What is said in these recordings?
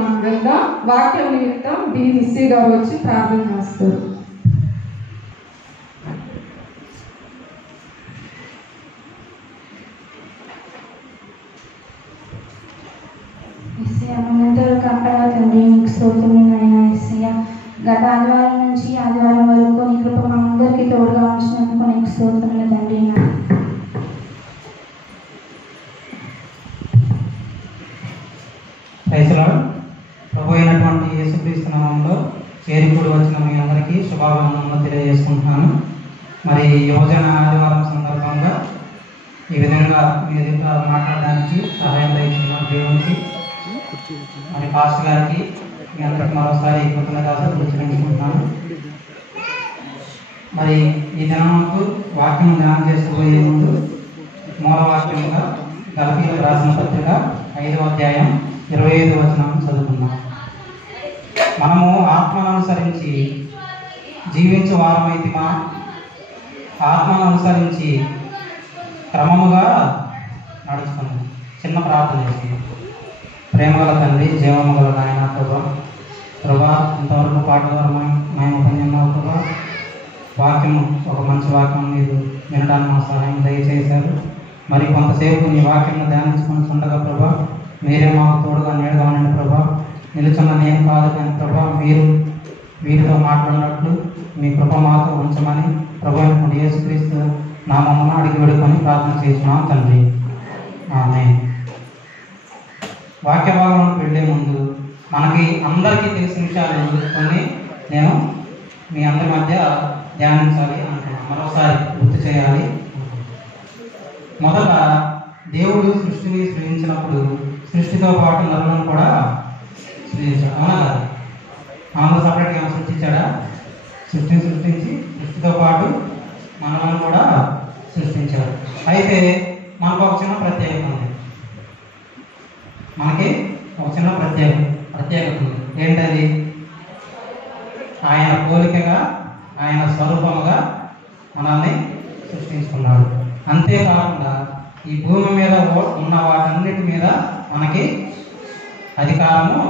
మంగళంగా వాక్యం నిమిత్తం డిఎస్సి గారు వచ్చి ప్రార్థన చేస్తారు. తండ్రి నీకు స్తోత్రములు నాయనా యేసయ్యా. గత ఆదివారం నుంచి ఆదివారం వరకు నీ కృప మా అందరికీ తోడుగా ఉంచినందుకు నీకు స్తోత్రములు తండ్రి. ప్రభు అయినటువంటి యేసుక్రీస్తు నామములో చేరికూడి వచ్చిన మీ అందరికీ శుభాకాంక్షలు తెలియజేసుకుంటున్నాను. మరి యువజన ఆదివారం సందర్భంగా ఈ విధంగా మీ ఎదుట మాట్లాడడానికి సహాయం దయచిన దేవునికి మరి పాస్టర్ గారికి మీ అందరికి మరోసారి కృతజ్ఞతలు చెల్లించుకుంటున్నాను. మరి ఈ దినముకు వాక్యం ధ్యానం చేసుకోబోయే ముందు మూలవాక్యంగా గలతీయులకు రాసిన పత్రిక 5వ అధ్యాయం 25వ వచనం చదువుకుందాం. మనము ఆత్మను అనుసరించి జీవించు వారమైతిమా, ఆత్మను అనుసరించి క్రమముగా నడుచుకున్నాం. చిన్న ప్రార్థన చేసి ప్రేమగల తండ్రి, జీవము గల నాయన ప్రభా, ఇంతవరకు పాట ద్వారా మేము పొందిన్నావు ప్రభా. వాక్యము ఒక మంచి వాక్యం మీరు వినడానికి మా సహాయం దయచేశారు. మరి కొంతసేపు నీ వాక్యం ధ్యానించుకొని ఉండగా ప్రభా, మీరే మాకు తోడుగా నీడగా ఉండండి ప్రభా. నిలుచున్న నేను కాదు కానీ ప్రభా, మీరు వీరితో మాట్లాడినట్లు మీ కృప మాతో ఉంచమని ప్రభు యేసుక్రీస్తు నామమున అడిగి వేడుకొని ప్రార్థన చేస్తున్నాం తండ్రి. ఆమేన్. వాక్య భాగంలోకి వెళ్ళే ముందు మనకి అందరికీ తెలిసిన విషయాలు కొన్ని నేను మీ అందరి మధ్య ధ్యానించాలి అనుకున్నాను, మరోసారి గుర్తు చేయాలి. మొదట దేవుడు సృష్టిని సృజించినప్పుడు సృష్టితో పాటు నరులను కూడా సృజించాడు. అవునా కదా? మనలో సపరేట్గా ఏమైనా సృష్టించాడా? సృష్టిని సృష్టించి సృష్టితో పాటు మనలను కూడా సృష్టించాడు. అయితే మనకు ఒక చిన్న ప్రత్యేకత ఉంది. మనకి ఒక చిన్న ప్రత్యేకత ఉంది. ఏంటది? ఆయన పోలికగా, ఆయన స్వరూపముగా మనల్ని సృష్టించుకున్నాడు. అంతేకాకుండా ఈ భూమి మీద ఉన్న వాటన్నిటి మీద మనకి అధికారము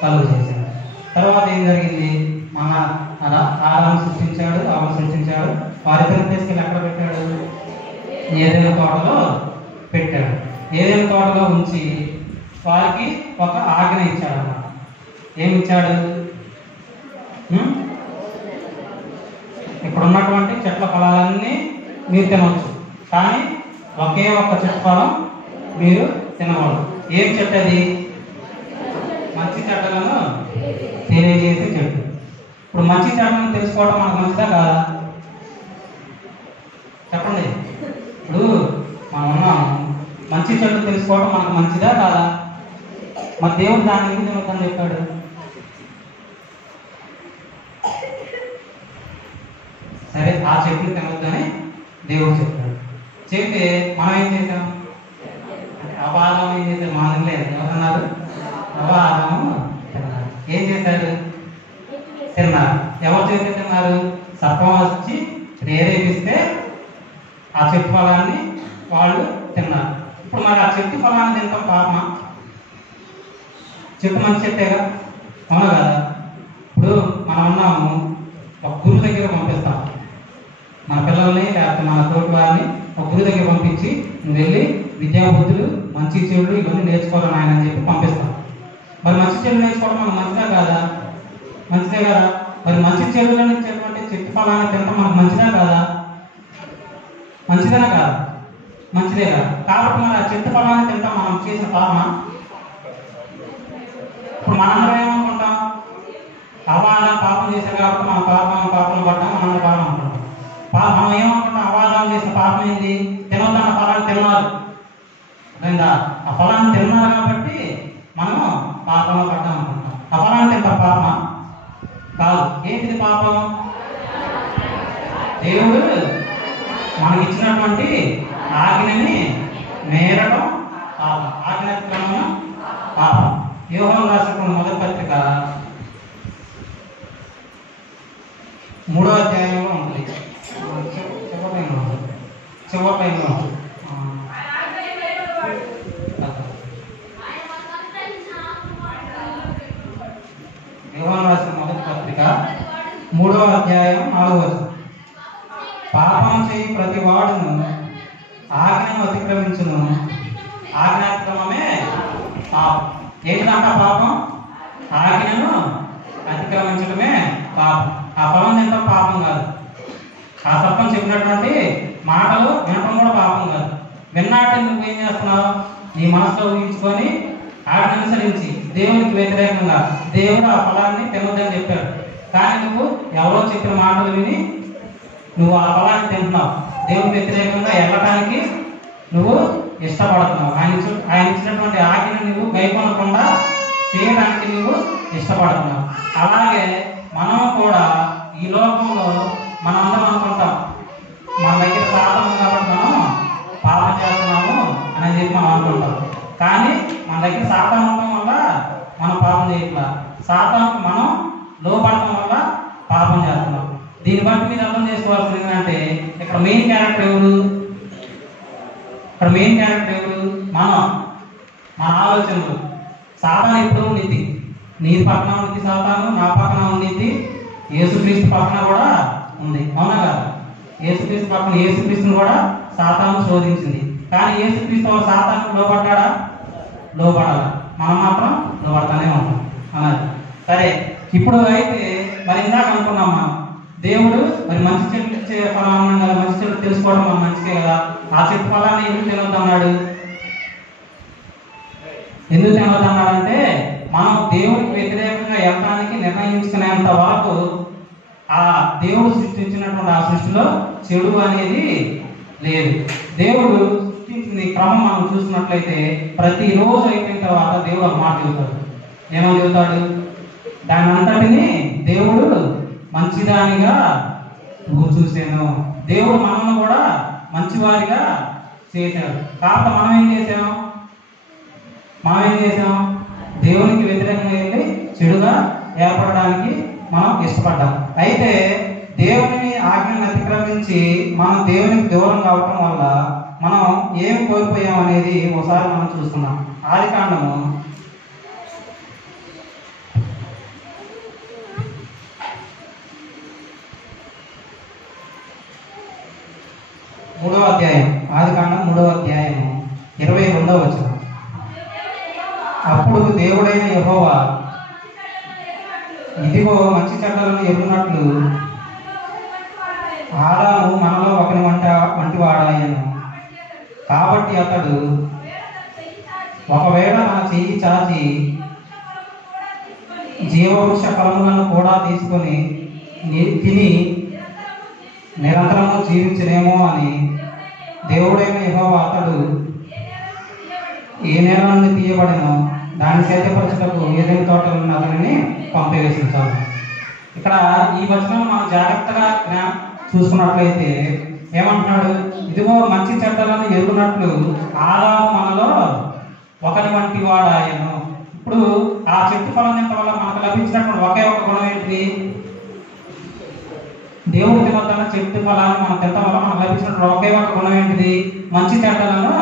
కలుగు చేశాడు. తర్వాత ఏం జరిగింది? మన ఆదాము సృష్టించాడు, అవ్వను సృష్టించాడు. వారిద్దరిని తీసుకెళ్ళి ఎక్కడ పెట్టాడు? ఏదైనా తోటలో పెట్టాడు. ఏదైనా తోటలో ఉంచి వారికి ఒక ఆజ్ఞ ఇచ్చాడు అన్నమాట. ఏమి ఇచ్చాడు? ఇక్కడ ఉన్నటువంటి చెట్ల ఫలాలన్నీ మీరు తినవచ్చు, కానీ ఒకే ఒక్క చెట్టు ఫలం మీరు తినకూడదు. ఏం చెట్టు అది? మంచి చెట్లను తెలియజేసే చెట్టు. ఇప్పుడు మంచి చెట్లను తెలుసుకోవడం మనకు మంచిదా కాదా? చెప్పండి. ఇప్పుడు మనం ఉన్నాము, మంచి చెట్టు తెలుసుకోవడం మనకు మంచిదా కాదా? మరి దేవుడు దాన్ని ఎందుకు తినొద్దని చెప్పాడు? సరే, ఆ చెట్లు తినొద్దని దేవుడు చెప్పాడు. చెప్తే మనం ఏం చేసాం? అపాదం ఏం చేసాం? మనం లేదు. ఎవరన్నారు? అపాదము తిన్నారు. ఏం చేశారు? తిన్నారు. ఎవరు చేస్తే తిన్నారు? సర్పం వచ్చి ప్రేరేపిస్తే ఆ చెట్టు ఫలాన్ని వాళ్ళు తిన్నారు. ఇప్పుడు మరి ఆ చెట్టు ఫలాన్ని తింటాం పాపమా? చెట్టు మంచి చెట్టేగా, అవునా కదా? ఇప్పుడు మనం ఉన్నాము, ఒక గురువు దగ్గర పంపిస్తాం మన పిల్లల్ని, లేకపోతే మన తోటి వారిని ఒక గురువు దగ్గర పంపించి నువ్వు వెళ్ళి విద్యాబుద్ధులు, మంచి చెడులు ఇవన్నీ నేర్చుకోవాలని ఆయన అని చెప్పి పంపిస్తాం. మరి మంచి చెడు నేర్చుకోవడం మనకు మంచిదా కాదా? మంచిదే కదా. మరి మంచి చెడులను ఇచ్చేటువంటి చెట్టు ఫలాన్ని తినడం మనకు మంచిదా కాదా? మంచిదేనా కాదా? మంచిదే కదా. కాబట్టి మరి ఆ చెట్టు ఫలాన్ని తింటాం మనం చేసిన పాపమా? ఇప్పుడు మనందరం ఏమనుకుంటాం? అవాదం పాపం చేశారు కాబట్టి మన పాపం పడ్డాం, మనందరం పాపం అనుకుంటాం. మనం ఏమనుకుంటాం? అవాదం చేసిన పాపం ఏంది? తినొద్దన్న ఫలాన్ని తిన్నారు లేదా? ఆ ఫలాన్ని తిన్నారు కాబట్టి మనం పాపంలో పడ్డాం అనుకుంటాం. ఆ ఫలాన్ని తింటాం పాపమా? కాదు. ఏంటిది పాపం? దేవుడు మనకి ఇచ్చినటువంటి ఆజ్ఞని మేరడం పాపం. ఆజ్ఞాత్మకమైన పాపం. యోహాను రాసిన మొదటి పత్రిక 3వ అధ్యాయంలో ఉంటుంది. చివరిలో పత్రిక 3వ అధ్యాయం 4వ వచనం. పాపం చేయి ప్రతి వాడును ఆజ్ఞను అతిక్రమించును, ఆజ్ఞాతిక్రమమే పాపం. ఏంటంట పాపం? ఆజ్ఞను అతిక్రమించడమే పాపం. ఆ ఫలం తినడం పాపం కాదు. ఆ సర్పం చెప్పినటువంటి మాటలు వినడం కూడా పాపం కాదు. విన్నాటి నువ్వు ఏం చేస్తున్నావు? నీ మనసులో ఊహించుకొని ఆజ్ఞ అనుసరించి దేవునికి వ్యతిరేకంగా దేవుడు ఆ ఫలాన్ని తినొద్దని చెప్పాడు. కానీ నువ్వు ఎవరో చెప్పిన మాటలు విని నువ్వు ఆ ఫలాన్ని తింటున్నావు. దేవునికి వ్యతిరేకంగా వెళ్ళటానికి నువ్వు ఇష్టపడుతున్నావు. ఆయన ఇచ్చినటువంటి ఆజ్ఞను నువ్వు గైకొనకుండా చేయడానికి నువ్వు ఇష్టపడుతున్నావు. అలాగే మనం కూడా ఈ లోకంలో మనందరం అనుకుంటాం మన దగ్గర శాతం ఉంది కాబట్టి మనం పాపం చేస్తున్నాము అని చెప్పి మనం అనుకుంటాం. కానీ మన దగ్గర శాతం ఉండటం వల్ల మనం పాపం చేయట్లా, శాతానికి మనం లోపడటం వల్ల పాపం చేస్తున్నాం. దీన్ని బట్టి మీరు అర్థం చేసుకోవాల్సింది ఏంటంటే ఇక్కడ మెయిన్ క్యారెక్టర్ ఎవరు? మనం, మన ఆలోచనలు. శాతాన్ని ఎప్పుడు ఉండిద్ది, నీ పక్కన ఉండిద్ది శాతాను, నా పక్కన ఉండిద్ది, యేసుక్రీస్తు పక్కన కూడా ఉంది. అవునా కదా? యేసుక్రీస్తుని కూడా శాతాను శోధించింది. కానీ యేసుక్రీస్తు శాతానికి లోపడ్డా? లోపడాల. మనం మాత్రం లోపడతానే ఉంటాం అన్నది. సరే, ఇప్పుడు అయితే మరి ఇందాక అనుకున్నాం మనం దేవుడు మరి మంచి చెట్లు ఇచ్చే ఫలం అన్నాం కదా, మంచి చెట్లు తెలుసుకోవడం మనం మంచిదే కదా. ఆ చెట్టు ఫలాన్ని ఎందుకు తినొద్దన్నాడు? అంటే మనం దేవుడికి వ్యతిరేకంగా వెళ్ళడానికి నిర్ణయించుకునేంత వరకు ఆ దేవుడు సృష్టించినటువంటి ఆ సృష్టిలో చెడు అనేది లేదు. దేవుడు సృష్టించిన క్రమం మనం చూసినట్లయితే ప్రతిరోజు అయిపోయిన తర్వాత దేవుడు ఒక మాట చెబుతాడు. ఏమని చెబుతాడు? దాని అంతటిని దేవుడు మంచిదానిగా చూసాను. దేవుడు మనల్ని కూడా మంచివారిగా చేశాడు. కాబట్టి మనం ఏం చేసాం? దేవునికి వ్యతిరేకంగా వెళ్ళి చెడుగా ఏర్పడడానికి మనం ఇష్టపడ్డాం. అయితే దేవుని ఆజ్ఞను అతిక్రమించి మనం దేవునికి దూరం కావటం వల్ల మనం ఏమి కోల్పోయాం అనేది ఒకసారి మనం చూస్తున్నాం. ఆదికాండము 3వ అధ్యాయం, ఆదికాండం 3వ అధ్యాయం 22వ వచనం. అప్పుడు దేవుడైన యెహోవా ఇదిగో మంచి చెడ్డలను ఎరుగునట్లు ఆదాము మనలో ఒకని వంటి వాడాయను. కాబట్టి అతడు ఒకవేళ తన చెయ్యి చాచి జీవవృక్ష ఫలములను కూడా తీసుకొని తిని నిరంతరము జీవించనేమో అని దేవుడైన యెహోవా అతడు ఏ నేల నుండి తీయబడినో దాన్ని సేద్యపరచుటకు ఏదైనా తోటలు ఉన్న అతనిని పంపివేసించాలి. ఇక్కడ ఈ వచనం మనం జాగ్రత్తగా చూసుకున్నట్లయితే ఏమంటున్నాడు? ఇదిగో మంచి చెడ్డలను ఎరుగునట్లు ఆదాము మనలో ఒకరి వంటి వాడాయను. ఇప్పుడు ఆ చెట్టు ఫలం తినడం వల్ల మనకు లభించినటువంటి ఒకే ఒక గుణం ఏంటి? దేవుడి తినొద్దన్న చెట్టు ఫలాన్ని మనం తినడం వల్ల మనకు లభించినటువంటి ఒకే ఒక గుణం ఏంటిది? మంచి చెడ్డలను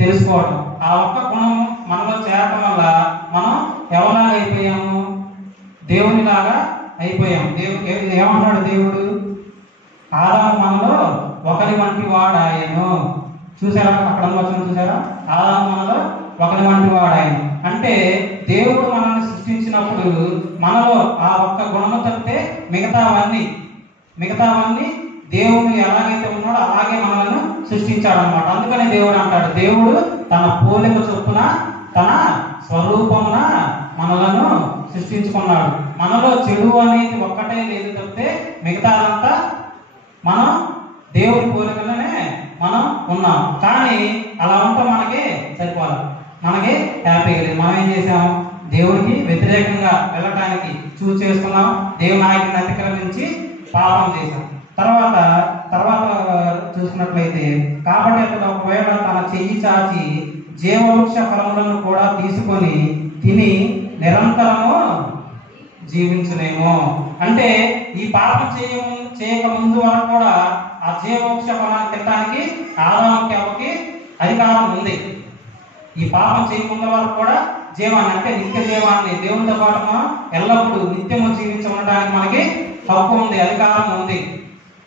తెలుసుకోవడం. ఆ ఒక్క గుణం మనలో చేరటం వల్ల మనం ఎవరిలాగా అయిపోయాము? దేవునిలాగా అయిపోయాము. ఏమంటున్నాడు దేవుడు? ఆదాము మనలో ఒకరి వంటి వాడాయను. చూసారా? అక్కడ వచనం చూసారా? ఆదాము మనలో ఒకరి వంటి వాడాయను అంటే దేవుడు మనల్ని సృష్టించినప్పుడు మనలో ఆ ఒక్క గుణము తప్పితే మిగతావన్నీ దేవుడు ఎలాగైతే ఉన్నాడో అలాగే మనల్ని సృష్టించాడు అన్నమాట. అందుకనే దేవుడు అంటాడు, దేవుడు తన పోలిక చొప్పున తన స్వరూపమున మనలను సృష్టించుకున్నాడు. మనలో చెడు అనేది ఒక్కటే లేదు తప్పితే మిగతాదంతా మనం దేవుడి పోలికలోనే మనం ఉన్నాం. కానీ అలా ఉంటే మనకి సరిపోదు, మనకి హ్యాపీగా లేదు. మనం ఏం చేసాం? దేవుడికి వ్యతిరేకంగా వెళ్ళటానికి చూస్ చేసుకున్నాం. దేవుని ఆజ్ఞను అతిక్రమించి పాపం చేశాం. తర్వాత చూసుకున్నట్లయితే కాబట్టి అతడు ఒకవేళ తన చెయ్యి చాచి జీవవృక్ష ఫలములను కూడా తీసుకొని తిని నిరంతరము జీవించలేము. అంటే ఈ పాపం చేయక ముందు వరకు కూడా ఆ జీవవృక్ష ఫలాన్ని తినడానికి ఆదాముకి అధికారం ఉంది. ఈ పాపం చేయకుండా వరకు కూడా జీవాన్ని అంటే నిత్య జీవాన్ని దేవునితో పాటు ఎల్లప్పుడూ నిత్యము జీవించి ఉండడానికి మనకి హక్కు ఉంది, అధికారం ఉంది.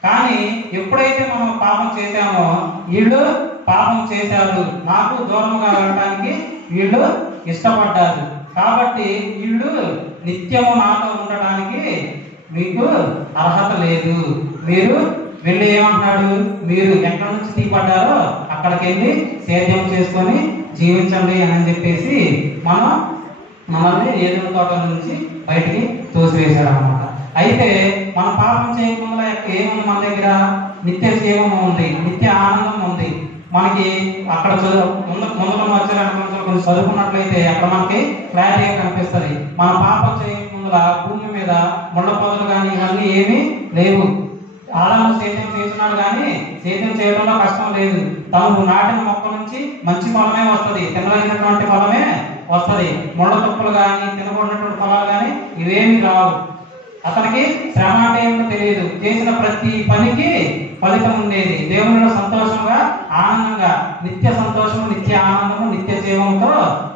కానీ ఎప్పుడైతే మనం పాపం చేశామో వీళ్ళు పాపం చేశారు, నాకు దూరంగా వెళ్ళడానికి వీళ్ళు ఇష్టపడ్డారు. కాబట్టి వీళ్ళు నిత్యము నాతో ఉండడానికి మీకు అర్హత లేదు. మీరు వెళ్ళి ఏమంటున్నాడు, మీరు ఎక్కడి నుంచి తీపడ్డారో అక్కడికి వెళ్ళి సేద్యం చేసుకొని జీవించండి అని చెప్పేసి మనల్ని ఏదైనా తోట నుంచి బయటికి తోసివేశారు అన్నమాట. అయితే మన పాపం చేయకుండా ఏముంది, మన దగ్గర నిత్య జీవం ఉంది, నిత్య ఆనందం ఉంది. మనకి అక్కడ ముందులో వచ్చారనుకుంటే కొంచెం చదువుకున్నట్లయితే అక్కడ మనకి క్లారిటీగా కనిపిస్తుంది. మన పాపం చేయకుండా భూమి మీద ముళ్ళ పొదలు కానీ ఇవన్నీ ఏమీ లేవు. ఆదాము సేద్యం చేస్తున్నాడు కానీ సేద్యం చేయడంలో కష్టం లేదు. తనకు నాటిన మొక్క నుంచి మంచి ఫలమే వస్తుంది, తినలేనటువంటి ఫలమే వస్తుంది. ముళ్ళ తుప్పలు కానీ తినకూడనటువంటి ఫలాలు కానీ ఇవేమి రావు. అతనికి శ్రమ అంటే ఏమిటో తెలియదు. చేసిన ప్రతి పనికి ఫలితం ఉండేది. దేవునిలో సంతోషంగా ఆనందంగా నిత్య సంతోషం, నిత్య ఆనందము, నిత్య జీవంతో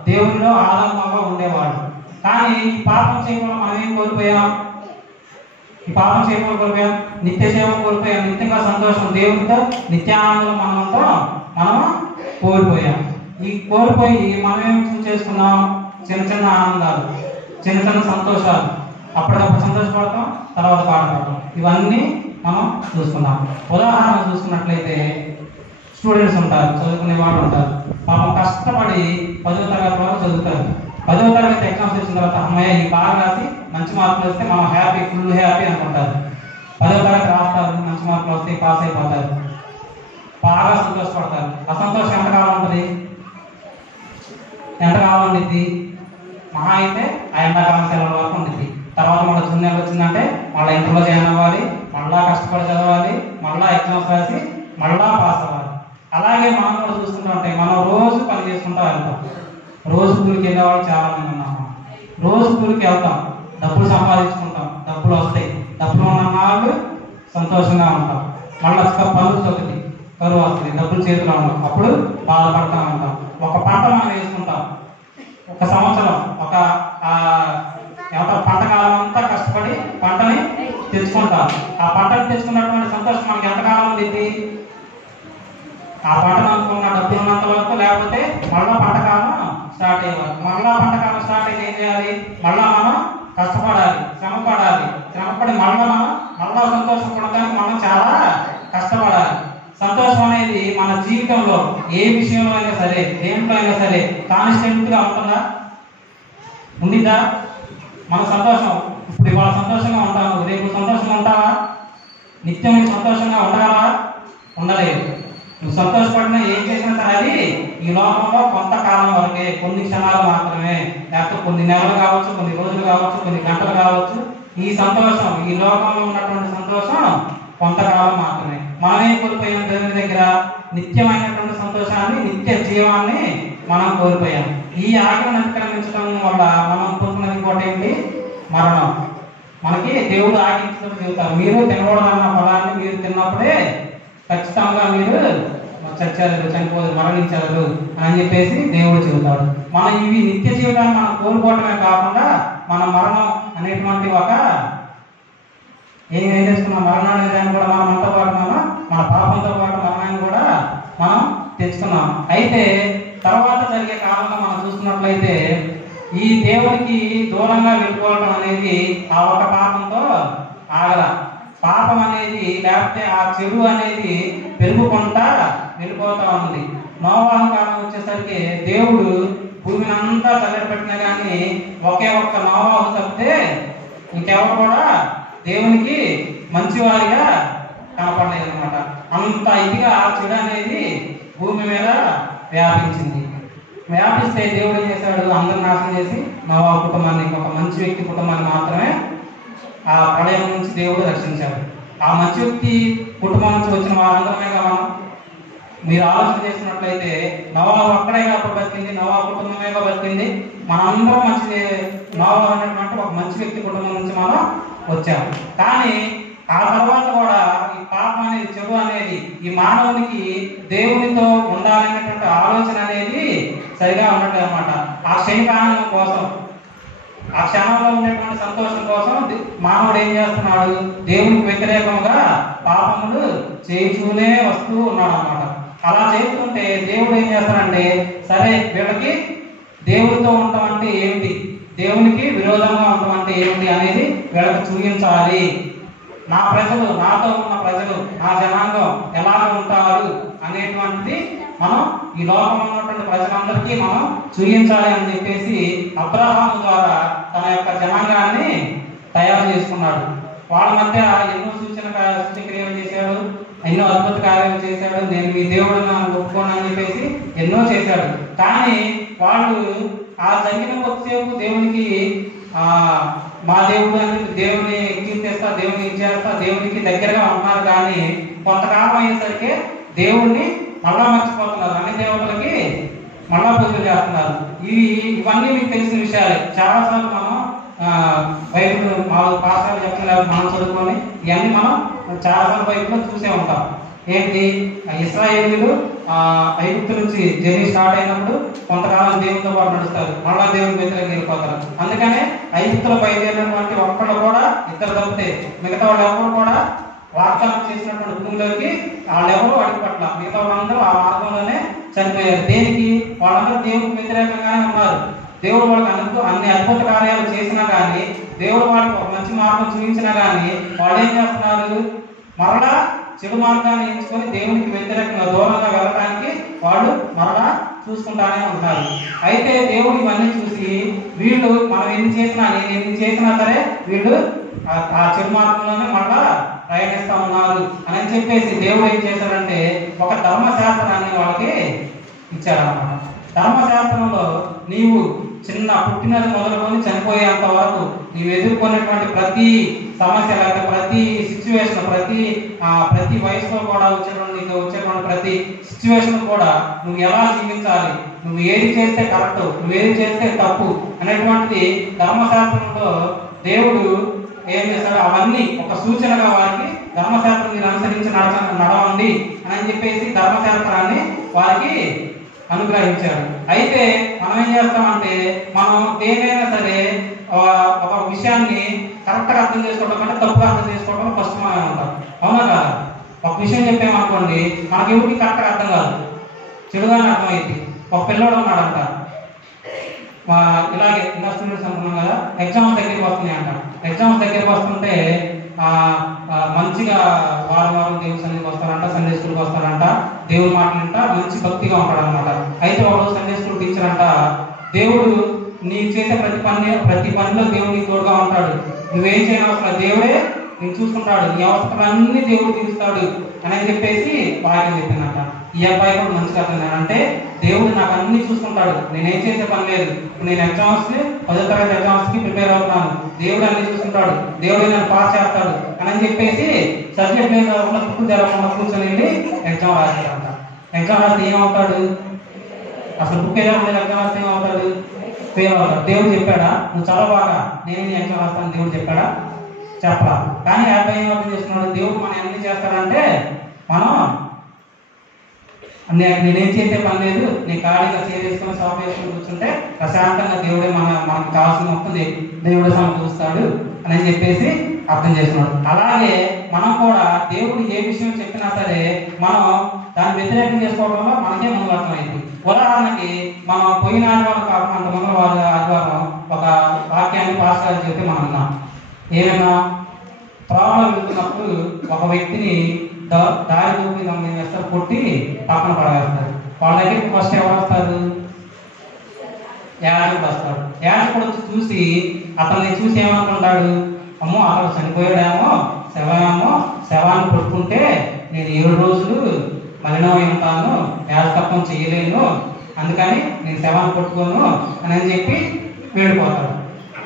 దేవునిలో ఆనందంగా ఉండేవాడు. కానీ ఈ పాపం చేయకుండా మనం ఏం కోల్పోయాం? ఈ పాపం చేయకుండా కోల్పోయాం, నిత్య జీవం కోల్పోయాం, నిత్యంగా సంతోషం, దేవునితో నిత్యానందం మనం కోల్పోయాం. ఈ కోల్పోయి మనం ఏం చేసుకున్నాం? చిన్న చిన్న ఆనందాలు, చిన్న చిన్న సంతోషాలు, అప్పటికప్పుడు సంతోషపడతాం, తర్వాత పాడపడతాం, ఇవన్నీ మనం చూసుకున్నాం. ఉదాహరణ చూసుకున్నట్లయితే స్టూడెంట్స్ ఉంటారు, చదువుకునే వాళ్ళు ఉంటారు. పాపం కష్టపడి 10వ తరగతి వరకు చదువుతారు. 10వ తరగతి ఎగ్జామ్స్ వచ్చిన తర్వాత అమ్మాయి ఈ బాగా రాసి మంచి మార్కులు వస్తే మనం హ్యాపీ, ఫుల్ హ్యాపీ అనుకుంటారు. 10వ తరగతి రాస్తారు, మంచి మార్కులు వస్తే పాస్ అయిపోతారు, బాగా సంతోషపడతారు. అసంతోషం ఎంతకాలం ఉంటుంది? ఎంతకాలం ఉండిద్ది? మహా అయితే ఆ ఎండాకాలం సెలవుల వరకు ఉండిద్ది. తర్వాత మళ్ళీ జూన్ నెల వచ్చిందంటే మళ్ళీ ఇంటర్లో జాయిన్ అవ్వాలి, మళ్ళా కష్టపడి చదవాలి, మళ్ళా ఎగ్జామ్స్ రాసి మళ్ళా పాస్ అవ్వాలి. అలాగే మనం కూడా చూస్తుంటా ఉంటాయి. మనం రోజు పని చేసుకుంటా వెళ్తాం. రోజు కూలికి వెళ్ళే వాళ్ళు చాలా మంది ఉన్నాము. రోజు కూలికి వెళ్తాం, డబ్బులు సంపాదించుకుంటాం, డబ్బులు వస్తాయి. డబ్బులు ఉన్న వాళ్ళు సంతోషంగా ఉంటాం. మళ్ళీ పనులు తొక్కింది, కరువు వస్తుంది, డబ్బులు చేతిలో ఉంటాం, అప్పుడు బాధపడతా ఉంటాం. ఒక పంట మనం వేసుకుంటాం, ఒక సంవత్సరం పంట కాలం అంతా కష్టపడి పంటని తెచ్చుకుంటాం. ఆ పంటను తెచ్చుకున్నటువంటి సంతోషం మనకి ఎంతకాలం ఉంది? ఆ పంటను అనుకున్న డబ్బులు ఉన్నంత వరకు, లేకపోతే మళ్ళా పంటకాలం స్టార్ట్ అయ్యేవారు. మళ్ళా పంటకాలం స్టార్ట్ అయితే ఏం చేయాలి? మళ్ళా మనం కష్టపడాలి, శ్రమపడి మళ్ళా సంతోషపడడానికి మనం చాలా కష్టపడాలి. సంతోషం అనేది మన జీవితంలో ఏ విషయంలో అయినా సరే, దేంట్లో అయినా సరే కాన్స్టెంట్గా ఉంటుందా? ఉండిద్దా? మన సంతోషం ఇప్పుడు ఇవాళ సంతోషంగా ఉంటాము, రేపు సంతోషంగా ఉంటావా? నిత్యం సంతోషంగా ఉండగలవా? ఉండలేదు. నువ్వు సంతోషపడినా ఏం చేసినా సరే అది ఈ లోకంలో కొంతకాలం వరకే, కొన్ని క్షణాలు మాత్రమే, లేకపోతే కొన్ని నెలలు కావచ్చు, కొన్ని రోజులు కావచ్చు, కొన్ని గంటలు కావచ్చు. ఈ సంతోషం, ఈ లోకంలో ఉన్నటువంటి సంతోషం కొంతకాలం మాత్రమే. మనమే కోల్పోయాం దేవుని దగ్గర నిత్యమైనటువంటి సంతోషాన్ని, నిత్య జీవాన్ని మనం కోల్పోయాం. ఈ ఆజ్ఞను అతిక్రమించడం వల్ల మనం కోరుకున్నది ఇంకోటి ఏంటి? మరణం. మనకి దేవుడు ఆజ్ఞించడం చెబుతారు, మీరు తినకూడదన్న ఫలాన్ని మీరు తిన్నప్పుడే ఖచ్చితంగా మీరు చనిపోదు, మరణించారు అని చెప్పేసి దేవుడు చెబుతాడు. మనం ఇవి నిత్య జీవితాన్ని మనం కోల్పోవటమే కాకుండా మన మరణం అనేటువంటి ఏం చేసుకున్నాం? మరణం అనే దాన్ని కూడా మనం అంతా పాటు మన పాపంతో పాటు మరణాన్ని కూడా మనం తెచ్చుకున్నాం. అయితే తర్వాత జరిగే కాలంలో మనం చూసుకున్నట్లయితే ఈ దేవునికి దూరంగా వెళ్ళిపోవడం అనేది ఆ ఒక పాపంతో ఆగల. పాపం అనేది, లేకపోతే ఆ చెడు అనేది పెరుగుకుంటా వెళ్ళిపోతా ఉంది. నోవాహు కాలం వచ్చేసరికి దేవుడు భూమిని అంతా చల్లబెట్టినా కానీ ఒకే ఒక్క నోవాహు తప్పితే ఇంకెవరు కూడా దేవునికి మంచివారిగా కనపడలేదు అనమాట. అంత ఇదిగా ఆ చెడు అనేది భూమి మీద వ్యాపించింది. వ్యాపిస్తే దేవుడు ఏం చేశాడు? అందరిని నాశనం చేసి నోవాహు కుటుంబాన్ని, ఒక మంచి వ్యక్తి కుటుంబాన్ని మాత్రమే ఆ ప్రళయం నుంచి దేవుడు రక్షించాడు. ఆ మంచి వ్యక్తి కుటుంబం నుంచి వచ్చిన వారందరమే మనం మీరు ఆలోచన చేసినట్లయితే నోవాహు ఒక్కడేగా అప్పుడు బతికింది, నోవాహు కుటుంబమేగా బతికింది. మనందరం నోవాహు అనేటువంటి ఒక మంచి వ్యక్తి కుటుంబం నుంచి మనం వచ్చాము. కానీ ఆ తర్వాత కూడా ఈ పాపం అనేది, చెడు అనేది ఈ మానవునికి దేవునితో ఉండాలనేటువంటి ఆలోచన అనేది సరిగా ఉన్నట్టు అనమాట. ఆ ఆ క్షణికానందం కోసం, ఆ క్షణంలో ఉండేటువంటి సంతోషం కోసం మానవుడు ఏం చేస్తున్నాడు? దేవునికి వ్యతిరేకంగా పాపములు చేస్తూనే వస్తూ ఉన్నాడు అన్నమాట. అలా చేస్తుంటే దేవుడు ఏం చేస్తాడంటే, సరే వీళ్ళకి దేవుడితో ఉండటం అంటే ఏమిటి, దేవునికి విరోధంగా ఉండటం అంటే ఏమిటి అనేది వీళ్ళకి చూపించాలి. నా ప్రజలు, నాతో ఉన్న ప్రజలు, నా జనాంగం ఎలాగ ఉంటారు అనేటువంటిది మనం ఈ లోకంలో ఉన్నటువంటి ప్రజలందరికీ మనం చూపించాలి అని చెప్పేసి అబ్రహాము ద్వారా తన యొక్క జనాంగాన్ని తయారు చేసుకున్నాడు. వాళ్ళ మధ్య ఎన్నో సూచక్రియలు చేశాడు, ఎన్నో అద్భుత కార్యాలు చేశాడు. నేను మీ దేవుడు నన్ను ఒప్పుకోను అని చెప్పేసి ఎన్నో చేశాడు. కానీ వాళ్ళు ఆ జరిగిన కొద్దిసేపు దేవునికి మా దేవుడు అని దేవుని కీర్తిస్తా, దేవుని ఇచ్చేస్తా, దేవునికి దగ్గరగా ఉన్నారు. కానీ కొంతకాలం అయ్యేసరికి దేవుణ్ణి మళ్ళా మర్చిపోతున్నారు, అన్ని దేవతలకి మళ్ళా పూజలు చేస్తున్నారు. ఇవన్నీ మీకు తెలిసిన విషయాలే. చాలాసార్లు మనం బైబిల్ పాఠశాల చెప్తున్నారు, మనం చదువుకొని ఇవన్నీ మనం చాలాసార్లు బైబిల్లో చూసే ఉంటాం. ఏంటి, ఇశ్రాయేలీయులు ఐగుప్తు నుంచి జర్నీ స్టార్ట్ అయినప్పుడు కొంతకాలం దేవునితో పాటు నడుస్తారు, మళ్ళా దేవుని వ్యతిరేకంగా వెళ్ళిపోతారు. అందుకనే ఐగుప్తులో బయలుదేరినటువంటి ఒక్కళ్ళు కూడా, ఇద్దరు తప్పితే మిగతా వాళ్ళు ఎవరు కూడా వాగ్దానం చేసినటువంటి భూమిలోకి వాళ్ళెవరూ అడుగుపట్ల. మిగతా వాళ్ళందరూ ఆ మార్గంలోనే చనిపోయారు. దేనికి? వాళ్ళందరూ దేవునికి వ్యతిరేకంగానే ఉన్నారు. దేవుడు వాళ్ళకి అన్ని అద్భుత కార్యాలు చేసినా కానీ, దేవుడు వాళ్ళకి ఒక మంచి మార్గం చూపించినా కానీ వాళ్ళు ఏం చేస్తున్నారు? మరలా చెడు మార్గాన్ని ఎంచుకొని దేవునికి వ్యతిరేకంగా దూరంగా వెళ్ళడానికి వాళ్ళు మరలా చూసుకుంటానే ఉంటున్నారు. అయితే దేవుడు ఇవన్నీ చూసి వీళ్ళు మనం ఎన్ని చేసినా, నేను ఎన్ని చేసినా సరే వీళ్ళు ఆ చెడు మార్గంలోనే మళ్ళా ప్రయాణిస్తా ఉన్నారు అని చెప్పేసి దేవుడు ఏం చేశాడంటే ఒక ధర్మశాస్త్రాన్ని వాళ్ళకి ఇచ్చాడన్నమాట. ధర్మశాస్త్రంలో నీవు చిన్న పుట్టినది మొదలుకొని చనిపోయేంత వరకు నీవు ఎదుర్కొనేటువంటి ప్రతి సమస్య, లేకపోతే ప్రతి సిచ్యువేషన్, ప్రతి వయసులో కూడా వచ్చేటువంటి ప్రతి సిచ్యువేషన్ కూడా నువ్వు ఎలా జీవించాలి, నువ్వు ఏది చేస్తే కరెక్ట్, నువ్వు ఏది చేస్తే తప్పు అనేటువంటిది ధర్మశాస్త్రంలో దేవుడు ఏం చేస్తాడు? అవన్నీ ఒక సూచనగా వారికి ధర్మశాస్త్రం మీరు అనుసరించి నడవండి అని చెప్పేసి ధర్మశాస్త్రాన్ని వారికి అనుగ్రహించాడు. అయితే మనం ఏం చేస్తామంటే, మనం దేనైనా సరే ఒక విషయాన్ని కరెక్ట్గా అర్థం చేసుకోవడం కంటే తప్పుగా అర్థం చేసుకోవడం ఫస్ట్ మనం ఉంటాం. అవునా కాదా? ఒక విషయం చెప్పామనుకోండి, మనకి ఎవరికి కరెక్ట్గా అర్థం కాదు, చెడుగానే అర్థమైంది. ఒక పిల్లోడు ఉన్నాడంట, ఇలాగే ఇంకా స్టూడెంట్స్ అనుకున్నాం కదా, ఎగ్జామ్స్ దగ్గరికి వస్తున్నాయి అంట. ఎగ్జామ్స్ దగ్గరికి వస్తుంటే మంచిగా వారం దేవుడి సన్నిధికి వస్తారంట, సండే స్కూల్కి వస్తారంట, దేవుడి మాటలంట మంచి భక్తిగా ఉంటాడు అనమాట. అయితే ఒకరోజు సండే స్కూల్ టీచర్ అంట, దేవుడు నీ చేసే ప్రతి పనిలో దేవుడు నీ తోడుగా ఉంటాడు, నువ్వేం చేయనవసరం, దేవుడే నేను చూసుకుంటాడు, నీ అవసరాలన్నీ దేవుడు తీరుస్తాడు అని చెప్పేసి వాక్యం చెప్పిందంట. ఈ అబ్బాయి కూడా మంచిగా అర్థం అంటే, దేవుడు నాకు అన్ని చూసుకుంటాడు, నేనేం చేసే పని లేదు, నేను ఎగ్జామ్స్ 10వ తరగతి ఎగ్జామ్స్కి ప్రిపేర్ అవుతున్నాను, దేవుడు అన్ని చూసుకుంటాడు, దేవుడు నన్ను పాస్ చేస్తాడు అని చెప్పేసి సబ్జెక్ట్ మీద బుక్ జరగకుండా కూర్చొని వెళ్ళి ఎగ్జామ్ రాశాడంట. ఎగ్జామ్ రాస్తే ఏమవుతాడు? అసలు బుక్ ఏదైనా ఎగ్జామ్ రాస్తే ఏమవుతాడు? ఫెయిల్ అవుతాడు. దేవుడు చెప్పాడా నువ్వు చాలా బాగా నేను ఎగ్జామ్ రాస్తాను దేవుడు చెప్పాడా? చెప్పరా. కానీ ఆ అబ్బాయి ఏమర్థం చేస్తున్నాడు? దేవుడు మనం ఎన్ని చేస్తాడంటే, మనం నేనేం చేసే పని లేదు, నేను ఖాళీగా చేసుకొని షాప్ వేసుకొని కూర్చుంటే ప్రశాంతంగా దేవుడే మనకు కావాల్సిన మొత్తం దేవుడే సమకూరుస్తాడు అని చెప్పేసి అర్థం చేస్తున్నాడు. అలాగే మనం కూడా దేవుడు ఏ విషయం చెప్పినా సరే మనం దాన్ని వ్యతిరేకం చేసుకోవడంలో మనకే ముందు అర్థమైంది. ఉదాహరణకి మనం పోయిన ఆదివారం కాకుండా అంతమంది ఆదివారం ఒక వాక్యాన్ని పాస్టర్ చెప్పి మనం విన్నాం. ఏమైనా త్రోవలో వెళ్తున్నప్పుడు ఒక వ్యక్తిని దారి దూపి ఏం చేస్తారు, కొట్టి పక్కన పడవేస్తారు. వాళ్ళ దగ్గరికి ఫస్ట్ ఎవరు వస్తారు? యాజకుడు వస్తాడు. యాజకుడు వచ్చి చూసి అతన్ని చూసి ఏమనుకుంటాడు? అమ్మో అతను చనిపోయాడేమో, శవాన్ని కొట్టుకుంటే నేను 7 రోజులు మలినమై ఉంటాను, యాజకత్వం చేయలేను, అందుకని నేను శవాన్ని కొట్టుకోను అని చెప్పి వెళ్ళిపోతాడు.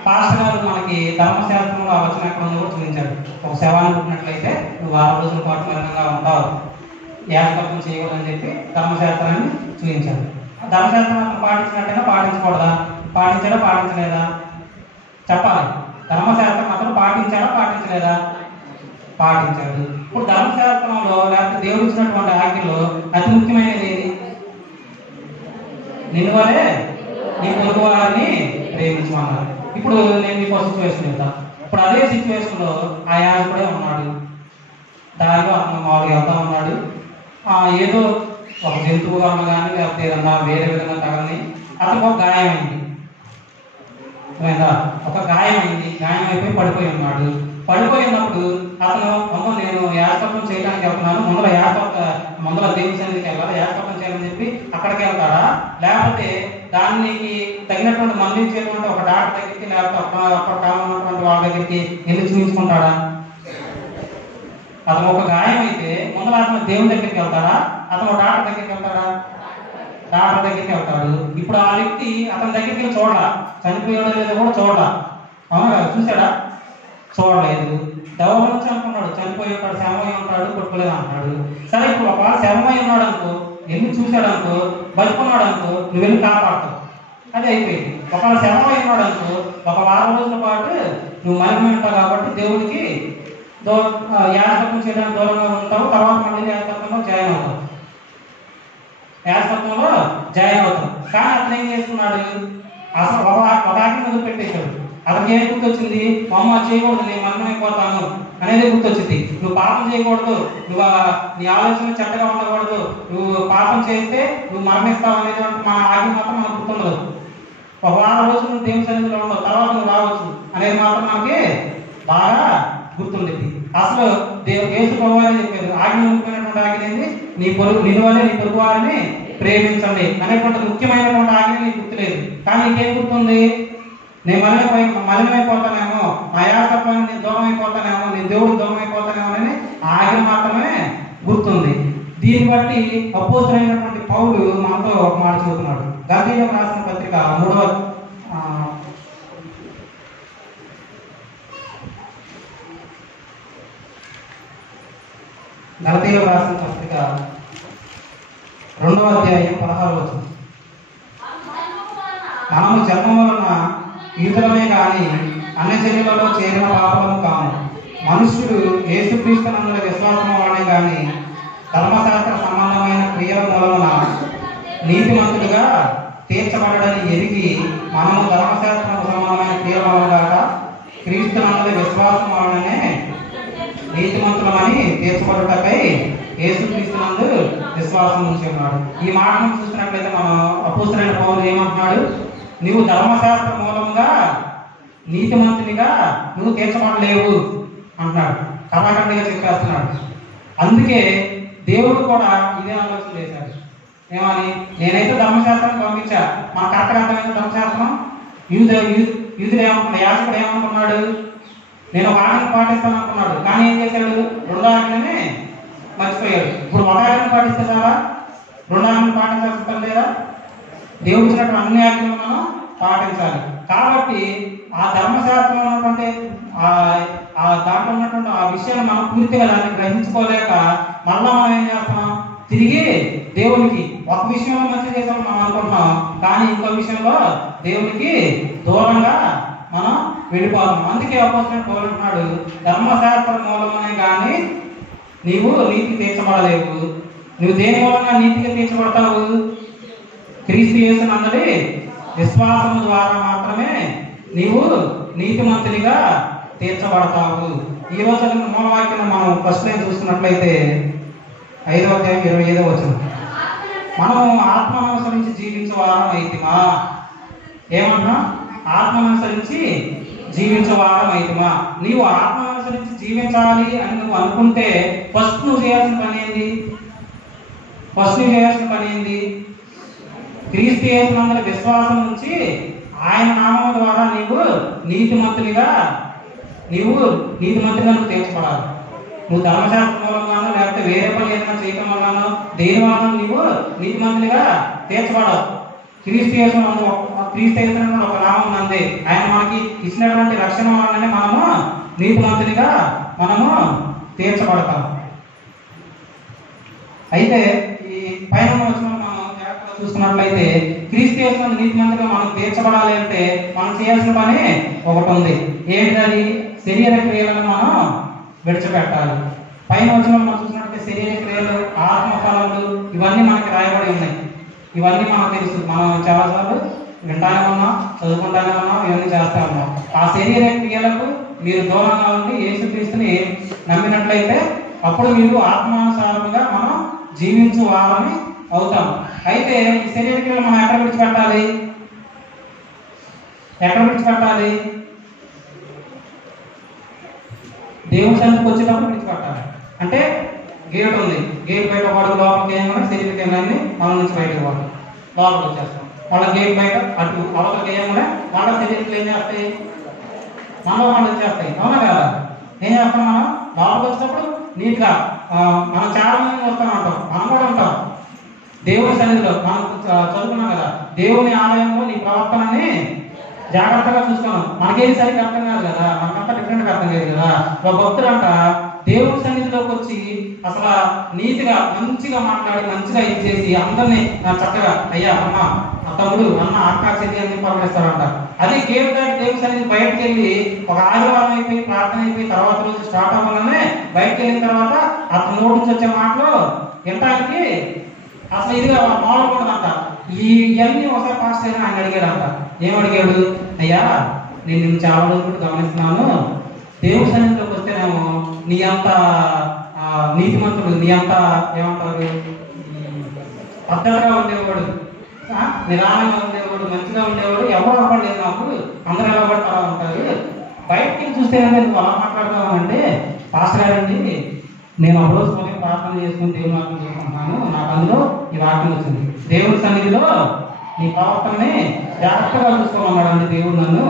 పాస్టర్ గారు మనకి ధర్మశాస్త్రంలో వచ్చిన ఎక్కడ ఉందో చూపించాడు. ఒక శవాన్ని పుట్టినట్లయితే నువ్వు 6 రోజుల పాటు మలినంగా ఉంటావు, యాజకత్వం చేయకూడదని చెప్పి ధర్మశాస్త్రాన్ని చూపించాడు. ధర్మశాస్త్రం అతను పాటించినట్టయినా పాటించకూడదా? పాటించాడా పాటించలేదా? చెప్పాలి. ధర్మశాస్త్రం అతను పాటించాడా పాటించలేదా? పాటించాడు. ఇప్పుడు ధర్మశాస్త్రంలో లేకపోతే దేవుడు ఇచ్చినటువంటి ఆజ్ఞలో అతి ముఖ్యమైనది ఏది? నిన్ను వలే నీ పొరుగు వారిని ప్రేమించమన్నారు. ఇప్పుడు నేను మీకు సిచ్యువేషన్ చెప్తా. ఇప్పుడు అదే సిచ్యువేషన్లో ఆ యాజకుడే ఉన్నాడు. దారిలో అతను మామూలుగా వెళ్తా ఉన్నాడు. ఏదో ఒక జంతువు వలన కానీ లేకపోతే ఏదన్నా వేరే విధంగా తగలని అతనికి ఒక గాయమైంది. ఒక గాయమైంది. గాయం అయిపోయి పడిపోయి ఉన్నాడు. పడిపోయినప్పుడు అతను నేను యాజకత్వం చేయడానికి వెళ్తున్నాను, ముందర దేవుని సన్నిధికి వెళ్ళాలి, యాజకత్వం చేయాలని చెప్పి అక్కడికి వెళ్తాడా, లేకపోతే దానికి తగినటువంటి మందించేటువంటి ఒక డాక్టర్ దగ్గరికి లేకపోతే అక్కడ ఉన్నటువంటి వాళ్ళ దగ్గరికి వెళ్ళి చూపించుకుంటాడా? అతను ఒక గాయం అయితే ముందర అతను దేవుని దగ్గరికి వెళ్తాడా, అతను డాక్టర్ దగ్గరికి వెళ్తాడా? డాక్టర్ దగ్గరికి వెళ్తాడు. ఇప్పుడు ఆ వ్యక్తి అతని దగ్గరికి వెళ్ళి చూడాల, చనిపోయాడో లేదో కూడా చూడాల. అవునా కదా? చూసాడా? చూడలేదు. దెబ్బ నుంచి అనుకున్నాడు, చనిపోయి ఉంటాడు, శవమై ఉంటాడు, కొట్టుకోలేదు అంటున్నాడు. సరే, ఇప్పుడు ఒకవేళ శవమై ఉన్నాడు అనుకో, వెళ్ళి చూశాడు అనుకో, బతుకున్నాడు అనుకో, నువ్వు వెళ్ళి కాపాడుతావు, అది అయిపోయింది. ఒకవేళ శవమై ఉన్నాడు అనుకో, ఒక వారం రోజుల పాటు నువ్వు మరణం ఉంటావు కాబట్టి దేవుడికి యాజకత్వం చేయడానికి దూరంగా ఉంటావు. తర్వాత మళ్ళీ యాజకత్వంలో జాయిన్ అవుతావు. కానీ అతను ఏం చేస్తున్నాడు? అసలు ఒక ఆజ్ఞ వదిలిపెట్టేశాడు. అతనికి ఏం గుర్తొచ్చింది? మా అమ్మ చేయకూడదు, నేను మరణమైపోతాను అనేది గుర్తొచ్చింది. నువ్వు పాపం చేయకూడదు, నువ్వు నీ ఆలోచన చెడ్డగా ఉండకూడదు, నువ్వు పాపం చేస్తే నువ్వు మరణిస్తావు అనేది మన ఆజ్ఞ మాత్రం మనకు గుర్తుండదు. ఒక వారం రోజులు నువ్వు దేవుని సన్నిధిలో ఉండవు, తర్వాత నువ్వు రావచ్చు అనేది మాత్రం మనకి బాగా గుర్తుండేది. అసలు యేసు ప్రభువారే చెప్పారు, ఆజ్ఞ ఉండిపోయినటువంటి ఆజ్ఞ ఏంటి? నిన్ను వల్లే నీ పొరుగు వారిని ప్రేమించండి అనేటువంటి ముఖ్యమైనటువంటి ఆజ్ఞ నీకు గుర్తులేదు. కానీ నీకేం గుర్తుంది? నేను మలినమైపోతానేమో, నా యాజకత్వాన్ని నేను దూరం అయిపోతానేమో, నీ దేవుడు దూరం అయిపోతానేమో అని ఆజ్ఞ మాత్రమే గుర్తుంది. దీన్ని బట్టి అపోస్తలుడైనటువంటి పౌలు మనతో ఒక మాట చదువుతున్నాడు. గలాతీయులకు రాసిన పత్రిక 3వ గలాతీయులకు రాసిన పత్రిక 2వ అధ్యాయం 16వ వచనం. మనము జన్మ వలన యూదులమే కానీ అన్ని జనులలో చేరిన పాపలము కాము. మనుష్యుడు యేసుక్రీస్తునందుల విశ్వాసం వలనే కానీ ధర్మశాస్త్ర సంబంధమైన క్రియల మూలమున నీతిమంతులుగా తీర్చబడని ఎరిగి మనము ధర్మశాస్త్ర సంబంధమైన క్రియల వలన కాక క్రీస్తునందుల విశ్వాసం వలననే నీతిమంతులమని తీర్చబడుటకై యేసుక్రీస్తునందు విశ్వాసం ఉంచి ఉన్నాడు. ఈ మాటను చూసినట్లయితే మనం అపోస్తలుడైన పౌలు ఏమంటున్నాడు? నువ్వు ధర్మశాస్త్ర మూలంగా నీతిమంతునిగా నువ్వు తీర్చబడలేవు అంటున్నాడు. కరాఖండిగా చెప్పేస్తున్నాడు. అందుకే దేవుడు కూడా ఇదే ఆలోచన చేశాడు. ఏమని? నేనైతే ధర్మశాస్త్రాన్ని పంపించా. మన కరెక్ట్గా అర్థమైన ధర్మశాస్త్రం యూదులు ఏమనుకున్నాడు? యాజకుడు ఏమనుకున్నాడు? నేను ఒక ఆజ్ఞను పాటిస్తాను అనుకున్నాడు. కానీ ఏం చేశాడు? 2వ ఆజ్ఞనే మర్చిపోయాడు. ఇప్పుడు ఒక ఆజ్ఞను పాటిస్తే చాలా 2వ ఆజ్ఞను పాటించాల్సిన పని లేదా? దేవుడు ఇచ్చినటువంటి అన్ని ఆజ్ఞలు మనం పాటించాలి. కాబట్టి ఆ ధర్మశాస్త్రంలో ఉన్నటువంటి దాంట్లో ఉన్నటువంటి ఆ విషయాన్ని మనం పూర్తిగా దాన్ని గ్రహించుకోలేక మళ్ళా మనం ఏం చేస్తున్నాం? తిరిగి దేవునికి ఒక విషయంలో మంచి చేసామని మనం అనుకుంటున్నాం, కానీ ఇంకో విషయంలో దేవునికి దూరంగా మనం వెళ్ళిపోతాం. అందుకే అపోస్తలుడైన పౌలు అంటున్నాడు, ధర్మశాస్త్రం మూలమనే కానీ నీవు నీతికి తీర్చబడలేవు. నువ్వు దేని మూలంగా నీతికి తీర్చబడతావు? క్రీస్తు యేసునందలి విశ్వాసము ద్వారా మాత్రమే నీవు నీతిమంతునిగా తీర్చబడతావు. ఈ రోజు మూలవాక్యం మనం ఫస్ట్ లైన్ చూస్తున్నట్లయితే 5వ అధ్యాయం 25వ వచనం. మనము ఆత్మను అనుసరించి జీవించే వారం అయితిమా. ఏమన్నా? ఆత్మను అనుసరించి జీవించే వారం అయితిమా. నీవు ఆత్మను అనుసరించి జీవించాలి అని నువ్వు అనుకుంటే ఫస్ట్ నువ్వు చేయాల్సిన పని ఏంది? క్రీస్తు యేసునందు విశ్వాసం నుంచి ఆయన నామం ద్వారా నీవు నీతిమంతునిగా తీర్చబడాలి. నువ్వు ధర్మశాస్త్రం మూలంగానో లేకపోతే వేరే పని ఏదైనా చేయటం వల్లనో దేని వల్ల నీవు నీతిమంతునిగా తీర్చబడవు. క్రీస్తు యేసునందు ఒక నామం ఉంది. ఆయన మనకి ఇచ్చినటువంటి రక్షణ వల్లనే మనము నీతిమంతునిగా తీర్చబడతాం. అయితే ఈ పైన వచ్చిన మనం జాగ్రత్తగా చూసుకున్నట్లయితే క్రీస్తు యేసునందు నీతిమంతునిగా మనం తీర్చబడాలి అంటే మనం చేయాల్సిన పని ఒకటి ఉంది. ఏంటది? శరీర క్రియలను మనం విడిచిపెట్టాలి. పైన వచ్చిన మనం చూసినట్లయితే శరీర క్రియలు, ఆత్మ ఫలాలు ఇవన్నీ మనకి రాయబడి ఉన్నాయి. ఇవన్నీ మనకు తెలుసు. మనం చాలాసార్లు వింటానే ఉన్నాం, చదువుకుంటానే ఉన్నాం, ఇవన్నీ చేస్తా ఉన్నాం. ఆ శరీర క్రియలకు మీరు దూరంగా ఉండి యేసుక్రీస్తుని నమ్మినట్లయితే అప్పుడు మీరు ఆత్మానుసారంగా మనం జీవించు వారని అవుతాం. అయితే ఈ శరీర క్రియలు మనం ఎక్కడ విడిచిపెట్టాలి? ఎక్కడ విడిచిపెట్టాలి? దేవుని సన్నిధికి వచ్చేటప్పుడు విడిచిపెట్టాలి. అంటే గేట్ ఉంది, గేట్ బయట వాడు లోపలికి వేయగానే శరీర క్రియలన్నీ మన నుంచి బయటకు పోవాలి, లోపలికి వచ్చేస్తాం. మళ్ళీ గేట్ బయట అటు అవతలకి వేయగానే మళ్ళీ శరీర క్రియలు ఏం చేస్తాయి? మనలో మనం వచ్చేస్తాయి. అవునా కదా? ఏం చేస్తాం? మనం లోపలికి వచ్చేటప్పుడు నీట్గా మనం చాలా మంది వస్తాం అంటాం, మనం కూడా ఉంటాం. దేవుని సన్నిధిలో మనం చదువుకున్నాం కదా, దేవుని ఆలయంలో నీ ప్రవర్తనని జాగ్రత్తగా చూస్తున్నాం. మనకేది సరిగ్గా అర్థం కాదు కదా, మనకంతా డిఫరెంట్గా అర్థం కాదు కదా. ఒక భక్తుడు అంట దేవుని సన్నిధిలోకి వచ్చి అసలు నీతిగా మంచిగా మాట్లాడి మంచిగా ఇది చేసి అందరినీ చక్కగా అయ్యా అమ్మ తమ్ముడు అన్న అక్క చెల్లి అని పలకరిస్తారంట. అదే గేట్ దాటి దేవుని సన్నిధి బయటకు వెళ్ళి ఒక ఆదివారం అయిపోయి ప్రార్థన అయిపోయి తర్వాత రోజు స్టార్ట్ అవ్వాలనే బయటకు వెళ్ళిన తర్వాత అతను నోటి నుంచి వచ్చే మాటలు వినటానికి అసలు ఇదిగా మాట్లాడకూడదంట. ఇవన్నీ ఒకసారి పాస్ అయినా ఆయన అడిగాడంట. ఏమడిగాడు? అయ్యా నేను నిన్ను చాలా రోజులు గమనిస్తున్నాను, దేవుని సన్నిధిలోకి వస్తేనేమో నీ అంత నీతిమంతుడు, నీ అంత ఏమంటారు పద్ధతిగా ఉండేవాడు, నిదానంగా ఉండేవాడు, మంచిగా ఉండేవాడు, ఎవరు అవ్వలేదు నాకు, అందరూ ఎలా పడితే అలా ఉంటారు. బయటకి చూస్తే నువ్వు అలా మాట్లాడతావు అంటే, పాస్టర్ గారండి నేను ఒక రోజు ఉదయం ప్రార్థన చేసుకుని దేవుని వాక్యం చేసుకుంటున్నాను, నాకు అందులో ఈ వాక్యం వచ్చింది, దేవుని సన్నిధిలో నీ ప్రవర్తనని జాగ్రత్తగా చూసుకోమన్నాడు అండి దేవుడు నన్ను.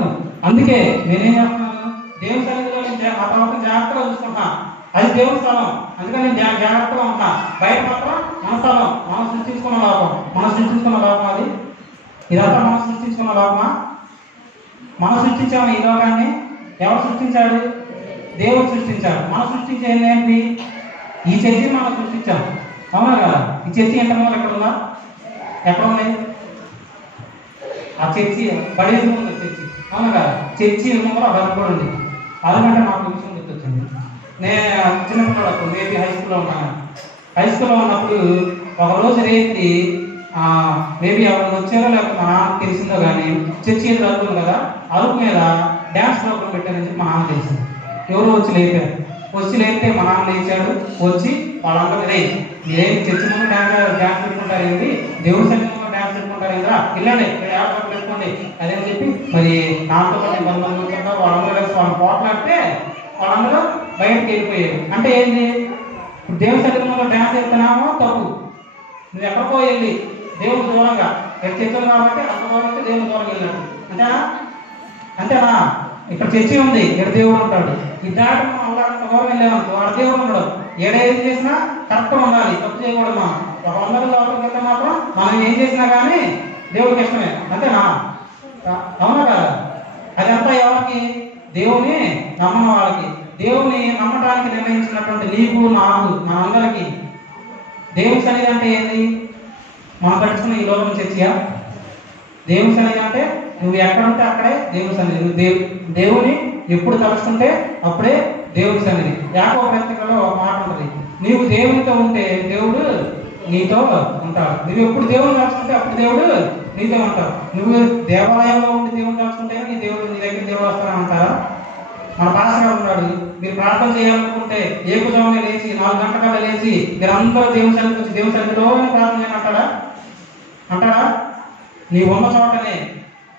అందుకే నేనేం చేస్తున్నాను, దేవుని సన్నిధిలో ఆ ప్రవర్తన జాగ్రత్తగా చూసుకుంటున్నా. అది దేవుని స్థలం, అందుకని నేను జాగ్రత్తగా ఉంటున్నా. బయట మాత్రం మన స్థలం, మనం సృష్టించుకున్న లోపం, మనం సృష్టించుకున్న లోపం. అది ఇదంతా మనం సృష్టించుకున్న లోపమా? మనం సృష్టించాము ఈ లోకాన్ని. ఎవరు సృష్టించాడు? దేవుడు సృష్టించాడు. మనం సృష్టించేది ఏంటి? ఈ చర్చిని మనం సృష్టించాము. అవునా కదా? ఈ చర్చి ఎంత మూల ఎక్కడ ఉందా? ఎక్కడ ఉంది? ఆ చర్చి పడేది ఉంది చర్చి. అవునా కదా? చర్చి మూల కూడా ఉంది. అదంటే నాకు విషయం గుర్తొచ్చింది. నేను చిన్నప్పుడు మేబీ హై స్కూల్లో ఉన్నాను. హై స్కూల్లో ఉన్నప్పుడు ఒకరోజు రేత్రి మేబీ ఎవరు వచ్చారో లేకపోతే మా నాన్న తెలిసిందో కానీ చర్చి ఏదో అరుపుంది కదా, అరుపు మీద డ్యాన్స్ ప్రోగ్రామ్ పెట్టారని చెప్పి మా నాన్న తెలిసింది. ఎవరో వచ్చి లేపారు. వచ్చి లేపితే మా నాన్న లేచాడు. వచ్చి వాళ్ళందరూ మీరేం చర్చి ముందు డ్యాన్స్ పెట్టుకుంటారు ఏంటి, దేవుడి సన్నిధి ముందు డ్యాన్స్ పెట్టుకుంటారు ఏంద్రా, ఇల్లండి యాప్ పెట్టుకోండి అదేని చెప్పి మరి నాన్నతో పాటు 10 మంది ఉంటా వాళ్ళందరూ కలిసి వాళ్ళు పోట్లాడితే వాళ్ళందరూ బయటకు వెళ్ళిపోయారు. అంటే ఏంటి? దేవుడి సన్నిధి ముందు డ్యాన్స్ వేస్తున్నామో తప్పు. నువ్వు ఎక్కడికో వెళ్ళి దేవుడు దూరంగా ఇక్కడ చర్చలు కాబట్టి అంత దూరంగా దేవుడు దూరంగా వెళ్ళాడు. అంతేనా? అంతేనా? ఇక్కడ చర్చి ఉంది, ఇక్కడ దేవుడు ఉంటాడు. ఈ దాటి మనం అంత దూరం వెళ్ళామనుకో వాడు దేవుడు ఉండడు. ఏడేది చేసినా కరెక్ట్గా ఉండాలి, తప్పు చేయకూడదు. మనం ఒక 100 లోపలికి వెళ్తే మాత్రం మనం ఏం చేసినా కానీ దేవుడికి ఇష్టమే. అంతేనా? అవునా కదా? అదంతా ఎవరికి? దేవుని నమ్మని వాళ్ళకి. దేవుని నమ్మటానికి నిర్ణయించినటువంటి నీకు నాకు మనందరికీ. దేవుని సన్నిధి అంటే ఏంటి? మనం కట్టుకున్న ఈ లోకం చర్చియా? దేవుని సన్నిధి అంటే నువ్వు ఎక్కడుంటే అక్కడే దేవుని సన్నిధి. నువ్వు దేవుని ఎప్పుడు తలుచుకుంటే అప్పుడే దేవుని సన్నిధి. యాకోబు పత్రికలో ఒక మాట ఉంటుంది, నీవు దేవునితో ఉంటే దేవుడు నీతో ఉంటాడు. నువ్వు ఎప్పుడు దేవుని తలుచుకుంటే అప్పుడు దేవుడు నీతో ఉంటాడు. నువ్వు దేవాలయంలో ఉండి దేవుని తలుచుకుంటే నీ దగ్గర దేవుడు వస్తారని అంటారా? మన పాస్టర్ ఉన్నాడు, మీరు ప్రార్థన చేయాలనుకుంటే ఏకుజామునే లేచి 4 గంటల లేచి మీరందరూ దేవుని సన్నిధికి వచ్చి దేవుని సన్నిధిలోనే ప్రార్థన చేయమంటాడా? అంటాడా? నీ ఉన్న చోటనే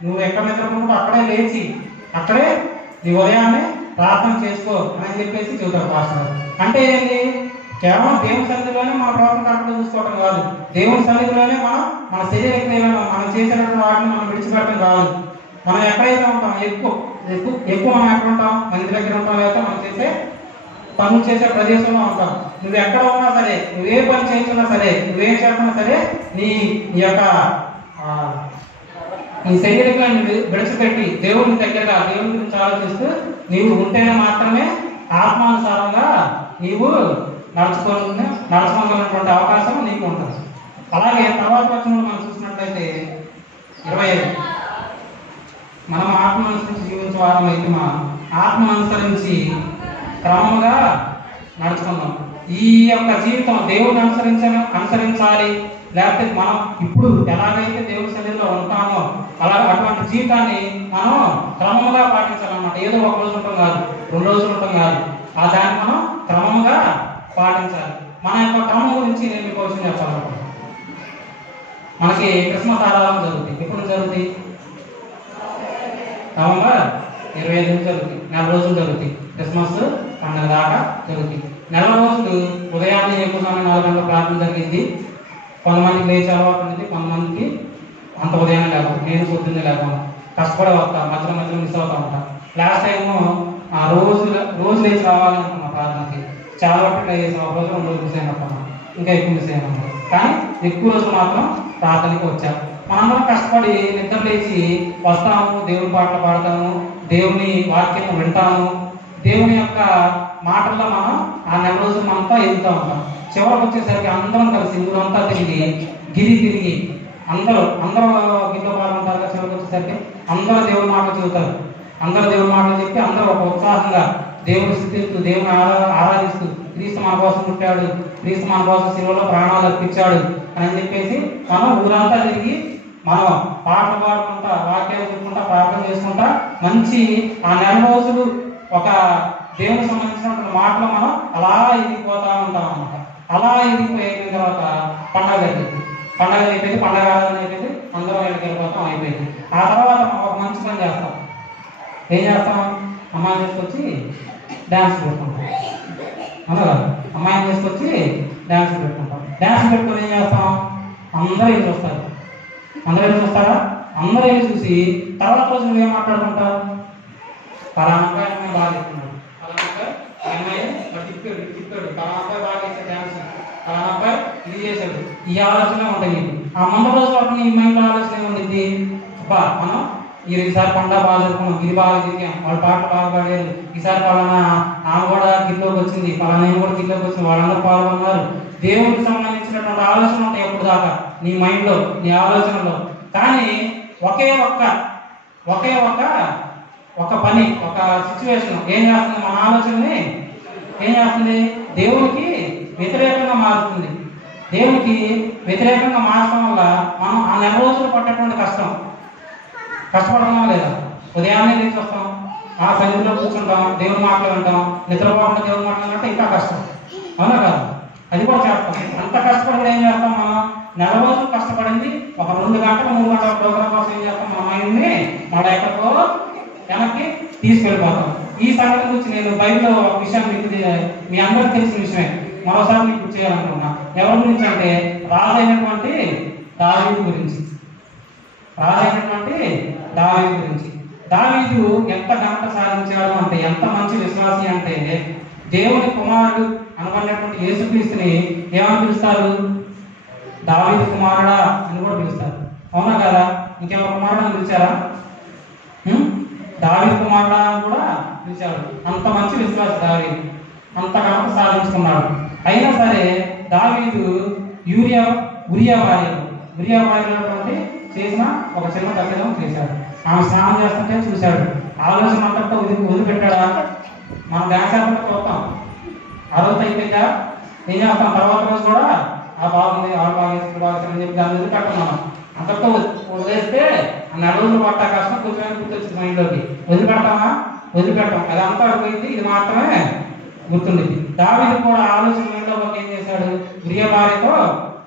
నువ్వు ఎక్కడ నిద్రపోతుంటో అక్కడే లేచి అక్కడే నీ ఉదయాన్నే ప్రార్థన చేసుకో అని చెప్పేసి చెబుతారు పాస్టర్. అంటే ఏంటి? కేవలం దేవుని సన్నిధిలోనే మన ప్రవర్తన కరెక్ట్గా చూసుకోవటం కాదు, దేవుని సన్నిధిలోనే మన శరీర క్రియలను మనం చేసినటువంటి వాటిని మనం విడిచిపెట్టడం కాదు. మనం ఎక్కడైతే ఉంటాం ఎక్కువ మనం ఎక్కడ ఉంటాం? మన ఇంటి దగ్గర ఉంటాం, లేకపోతే మనం చేసే పనులు చేసే ప్రదేశంలో ఉంటాం. నువ్వు ఎక్కడ ఉన్నా సరే, నువ్వే పని చేస్తున్నా సరే, నువ్వేం చేస్తున్నా సరే, నీ యొక్క ఈ శరీరాన్ని విడిచిపెట్టి దేవుని దగ్గరగా దేవుని గురించి ఆలోచిస్తూ నీవు ఉంటేనే మాత్రమే ఆత్మానుసారంగా నీవు నడుచుకోగలిగినటువంటి అవకాశం నీకు ఉంటుంది. అలాగే తర్వాత వచనంలో మనం చూసినట్లయితే 25 మనం ఆత్మ అనుసరించి జీవించే వారం అయితే మనం ఆత్మ అనుసరించి క్రమంగా నడుచుకుందాం. ఈ యొక్క జీవితం దేవుని అనుసరించాలి, లేకపోతే మనం ఇప్పుడు ఎలాగైతే దేవుని సన్నిధిలో ఉంటామో అటువంటి జీవితాన్ని మనం క్రమంగా పాటించాలన్నమాట. ఏదో ఒక రోజు ఉంటాం కాదు, 2 రోజులు ఉంటాం కాదు, దాన్ని మనం క్రమంగా పాటించాలి. మన యొక్క క్రమం గురించి నేను మీకు విషయం చెప్పాలనుకుంటున్నాను. మనకి క్రిస్మస్ ఆరాధన జరుగుతుంది. ఎప్పుడు జరుగుతుంది? నవంబర్ 25 నుంచి జరుగుతుంది. 4 రోజులు జరుగుతుంది. క్రిస్మస్ పండుగ దాకా జరుగుతుంది. 4 రోజులు ఉదయాన్నే ఎక్కువ సమయం 4 గంటల ప్రార్థన జరిగింది. కొంతమందికి లేచి అలవాటు ఉంటుంది, కొంతమందికి అంత ఉదయాన్నే లేకపోతే, నేను పొద్దున్నే లేకుండా కష్టపడే వస్తా, మధ్యలో మిస్ అవుతా ఉంటా. లాస్ట్ టైము రోజు లేచి రావాలనుకున్నా ప్రార్థనకి, చాలా వరకు ట్రై చేసాం. ఒక రోజు 2 రోజులు మిస్ అయినట్టున్నా, ఇంకా ఎక్కువ మిస్ అయినా, కానీ ఎక్కువ రోజులు మాత్రం ప్రార్థనకి వచ్చాము. మనందరం కష్టపడి నిద్ర లేచి వస్తాము, దేవుని పాటలు పాడతాము, దేవుని వాక్యం వింటాము, దేవుని యొక్క మాటల్లో మనం ఆ 4 రోజులు అంతా ఎదుగుతూ ఉంటాం. చివరికి వచ్చేసరికి అందరం కలిసి ఊరంతా తిరిగి అందరూ గిల్లో పాల్గొంటారు. చివరికి వచ్చేసరికి అందరూ దేవుని మాటలు చదువుతారు. అందరూ దేవుని మాటలు చెప్పి అందరూ ఒక ఉత్సాహంగా దేవుని స్థితిస్తూ, దేవుని ఆరాధిస్తూ, క్రీస్తు మన కోసం పుట్టాడు, క్రీస్తు మన కోసం శిలువలో ప్రాణాలు అర్పించాడు అని చెప్పేసి మనం ఊరంతా తిరిగి మనం పాటలు పాడుకుంటా, వాక్యాలు చెప్పుకుంటా, ప్రార్థన చేసుకుంటా మంచి ఆ 4 రోజులు ఒక దేవునికి సంబంధించినటువంటి మాటలు మనం అలా ఎదిగిపోతూ ఉంటాం అన్నమాట. అలా ఎదిగిపోయిన తర్వాత పండగ అయిపోయింది. పండగ ఆరాధన అయిపోయింది, అందరం వెళ్ళిపోతాం, అయిపోయింది. ఆ తర్వాత ఒక మంచి పని చేస్తాం. ఏం చేస్తాం? అమ్మాయిని తీసుకొచ్చి డ్యాన్స్ పెట్టుకుంటాం. అవునా కదా? అమ్మాయిని తీసుకొచ్చి డ్యాన్స్ పెట్టుకుంటాం. డ్యాన్స్ పెట్టుకొని ఏం చేస్తాం? అందరూ వెళ్ళి చూస్తారు. అందరూ వెళ్ళి చూస్తారా? అందరూ వెళ్ళి చూసి తర్వాత రోజు నువ్వేం మాట్లాడుకుంటావు? పలానా అమ్మాయి బాగా చెప్తున్నాడు, పలానా అమ్మాయి తిప్పాడు, పలానా అబ్బాయి బాగా చేశాడు డ్యాన్స్, పలానా అబ్బాయి ఇది చేశాడు, ఈ ఆలోచన ఉంటాయి నీకు. ఆ మంద రోజు వరకు నీ మైండ్లో ఆలోచన ఏముంది? అబ్బా మనం ఈసారి పండుగ బాగా జరుపుకున్నాం, గిరి బాగా తిరిగాం, వాళ్ళ పాటలు బాగా పాడారు, ఈసారి పలానా ఆమె కూడా గిరిలోకి వచ్చింది, పలానా నేను కూడా గిరిలోకి వచ్చింది, వాళ్ళందరూ పాల్గొన్నారు. దేవుడికి సంబంధించినటువంటి ఆలోచన ఉంటాయి ఎప్పుడు దాకా నీ మైండ్లో, నీ ఆలోచనలో. కానీ ఒకే ఒక పని, ఒక సిచ్యువేషన్ ఏం చేస్తుంది? మన ఆలోచనని ఏం చేస్తుంది? దేవునికి వ్యతిరేకంగా మారుతుంది. దేవునికి వ్యతిరేకంగా మారడం వల్ల మనం ఆ 4 రోజులు పట్టేటువంటి కష్టపడతామా లేదా? ఉదయాన్నే లేచి వస్తాం, ఆ సన్నిధిలో కూర్చుంటాం, దేవుని మాటలు వింటాం, నిద్రపోకుండా దేవుని మాటలు వింటే ఇంకా కష్టం. అవునా కాదు? అది కూడా చేస్తాం. అంత కష్టపడి ఏం చేస్తాం? మనం 4 రోజులు కష్టపడింది ఒక 2 గంటలు 3 గంటల ప్రోగ్రాం కోసం ఏం చేస్తాం? మా మైండ్ని మన ఎక్కడికో వెనక్కి తీసుకెళ్ళిపోతాం. ఈ సంగతి గురించి నేను బైబిల్లో ఒక విషయాన్ని మీ అందరికీ తెలిసిన విషయమే మరోసారి మీకు గుర్తు చేయాలనుకున్నా. ఎవరి గురించి అంటే రాజైనటువంటి దావీదు గురించి. దావీదు ఎంత ఘనత సాధించాడు అంటే, ఎంత మంచి విశ్వాసి అంటే, దేవుని కుమారుడు అనబడినటువంటి యేసుక్రీస్తుని ఏమని పిలుస్తారు? దావీదు కుమారుడా అని కూడా పిలుస్తారు. అవునా కదా? ఇంకెవరు కుమారుడు పిలిచారా? దావీదు కుమారుడా అని కూడా పిలిచారు. అంత మంచి విశ్వాసి దావీదు, అంత ఘనత సాధించుకున్నాడు. అయినా సరే దావీదు ఉరియా భార్యటువంటి చేసిన ఒక చిన్న తప్పిదం చేశాడు. ఆమె స్నానం చేస్తుంటే చూశాడు. ఆలోచన అంతటా వదిలిపెట్టాడా? మనం డ్యాన్స్ ఆడుతుంటే చూస్తాం, ఆ రోజు అయిపోయిందా ఏం చేస్తాం? తర్వాత రోజు కూడా ఆ బాగుంది, ఆవిడ బాగా అని చెప్పి దాన్ని వదిలిపెట్టాం. మనం అంతటా వదిలేస్తే ఆ 4 రోజులు పట్టా కష్టం కొంచెం గుర్తొచ్చింది మైండ్లోకి. వదిలిపెట్టాం. అది అంతా పోయింది, ఇది మాత్రమే గుర్తుండేది. దావీదు కూడా ఆలోచన మైండ్లో ఏం చేశాడు? ఉరియా భార్యతో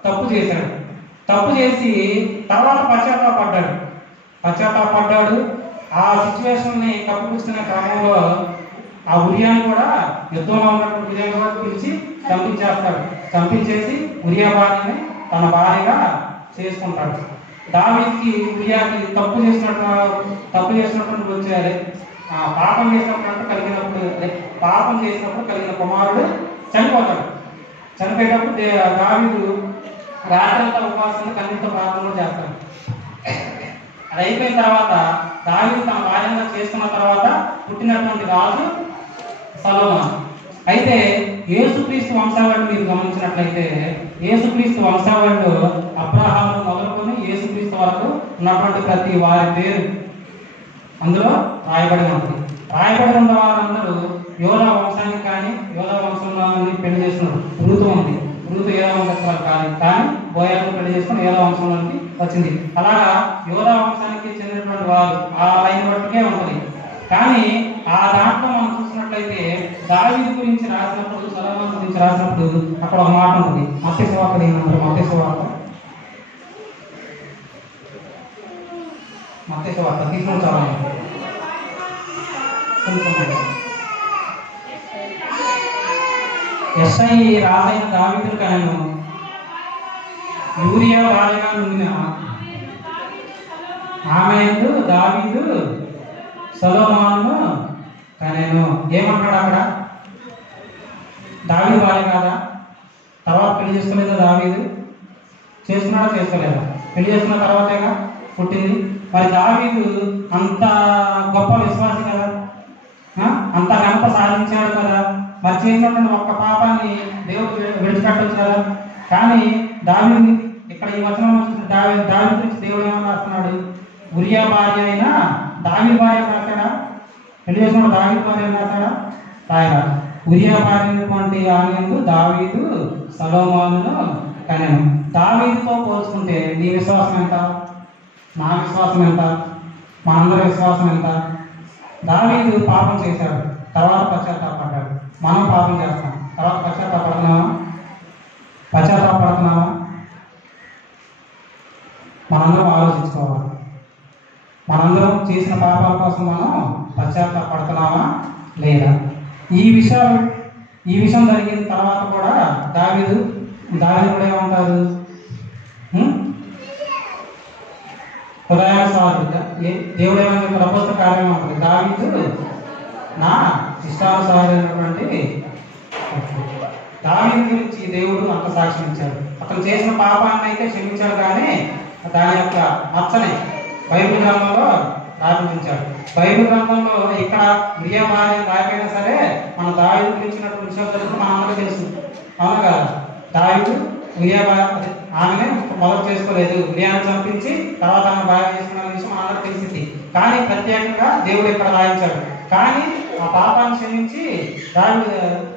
తప్పు చేసి తర్వాత పశ్చాత్తాపడ్డాడు. ఆ సిచ్యువేషన్ని కప్పుపుచ్చుకునే క్రమంలో ఆ ఉరియాని కూడా యుద్ధంలో ఉన్నటువంటి ఉరియా కూడా పిలిచి చంపించేసి ఉరియా భార్యని తన భార్యగా చేసుకుంటాడు. దావీదుకి ఉరియాకి తప్పు చేసినటువంటి వచ్చేయాలి. పాపం చేసినప్పుడు కలిగిన కుమారుడు చనిపోతాడు. చనిపోయేటప్పుడు దావీదు రాత్రంతా ఉపవాసంగా కన్నీటితో ప్రార్థన చేస్తాడు. అది అయిపోయిన తర్వాత దావీదు తన భార్యగా చేసుకున్న తర్వాత పుట్టినటువంటి రాజు సొలొమోను. అయితే యేసుక్రీస్తు వంశావళి మీరు గమనించినట్లయితే, యేసుక్రీస్తు వంశావళిలో అబ్రహాము మొదలుకొని యేసుక్రీస్తు వరకు ఉన్నటువంటి ప్రతి వారి పేరు అందులో రాయబడి ఉంటుంది. రాయబడి ఉన్న వారందరూ యోధా వంశానికి కానీ యోధా వంశంలో పెళ్లి చేస్తున్నాడు. రూతు ఉంది, రూతు యోధా వంశస్థురాలు కానీ బోయాజు పెళ్లి చేసుకుని యోధా వంశంలోనికి వచ్చింది. అలాగా యోధా వంశానికి చెందినటువంటి వారు ఆ లైన్ బట్టికే ఉంటుంది. కానీ ఆ దాంట్లో మనం చూసినట్లయితే దావీదు గురించి రాసినప్పుడు, సొలొమోను గురించి రాసినప్పుడు అక్కడ ఒక మాట ఉంటుంది. మత్తయి సువార్త ఏమంటారు? మత్తయి సువార్త తీసుకొని చదవండి. యెషై రాజైన దావీదును కనెను, యూరియా భార్యగా నుండిన ఆమె యందు దావీదు సొలొమోనును కనెను. ఏమంటాడు అక్కడ? దావీదు భార్య కాదా? తర్వాత పెళ్లి చేసుకోలేదా దావీదు? చేసుకున్నాడా చేసుకోలేదా? పెళ్లి చేసుకున్న తర్వాతేగా పుట్టింది. మరి దావీదు అంత గొప్ప విశ్వాసి కదా, అంత ఘనత సాధించాడు కదా, మరి చేసినటువంటి ఒక్క పాపాన్ని దేవుడు విడిచిపెట్టవచ్చు కదా. కానీ దావీదు ఇక్కడ ఈ వచనంలో దావీదు గురించి దేవుడు ఏమని రాస్తున్నాడు? ఉరియా భార్య అయినా దావీదు భార్య రాశాడా? పెళ్లి చేసుకున్న దావీదు భార్య రాశాడా? రాయరా. ఉరియా భార్య అయినటువంటి ఆమెను దావీదు సొలొమోనును కనెను. దావీదుతో పోల్చుకుంటే నీ విశ్వాసం ఎంత? నా విశ్వాసం ఎంత? మనందరి విశ్వాసం ఎంత? దావీదు పాపం చేశాడు, తర్వాత పశ్చాత్తాపడ్డాడు. మనం పాపం చేస్తాం, తర్వాత పశ్చాత్తాపడుతున్నావా? మనందరం ఆలోచించుకోవాలి. మనందరం చేసిన పాపాల కోసం మనం పశ్చాత్తాపడుతున్నావా లేదా? ఈ విషయం జరిగిన తర్వాత కూడా దావీదు కూడా ఏమంటారు? హృదయానుసారుడు దేవుడు ఏమన్నా ఇక్కడ అపోస్తల కార్యం ఉంటుంది. దావీదు నా ఇష్టానుసారైనటువంటి దావీదు గురించి దేవుడు అంత సాక్ష్యం ఇచ్చాడు. అతను చేసిన పాపాన్ని అయితే క్షమించాడు, కానీ దాని యొక్క మచ్చని బైబిల్ గ్రంథంలో రాపించాడు. బైబిల్ గ్రంథంలో ఇక్కడ ఉరియా భార్య రాకపోయినా సరే మన దావీదు గురించినటువంటి విషయాలు తెలుసు, మనందరికీ తెలుసు. అవును కదా? దావీదు ఉరియా ఆమెనే మొదలు చేసుకోలేదు, ఉరియాను చంపించి తర్వాత ఆమె భార్య చేసుకున్న విషయం మనందరికీ తెలిసింది. కానీ ప్రత్యేకంగా దేవుడు ఇక్కడ రాయించాడు. కానీ ఆ పాపాన్ని క్షమించి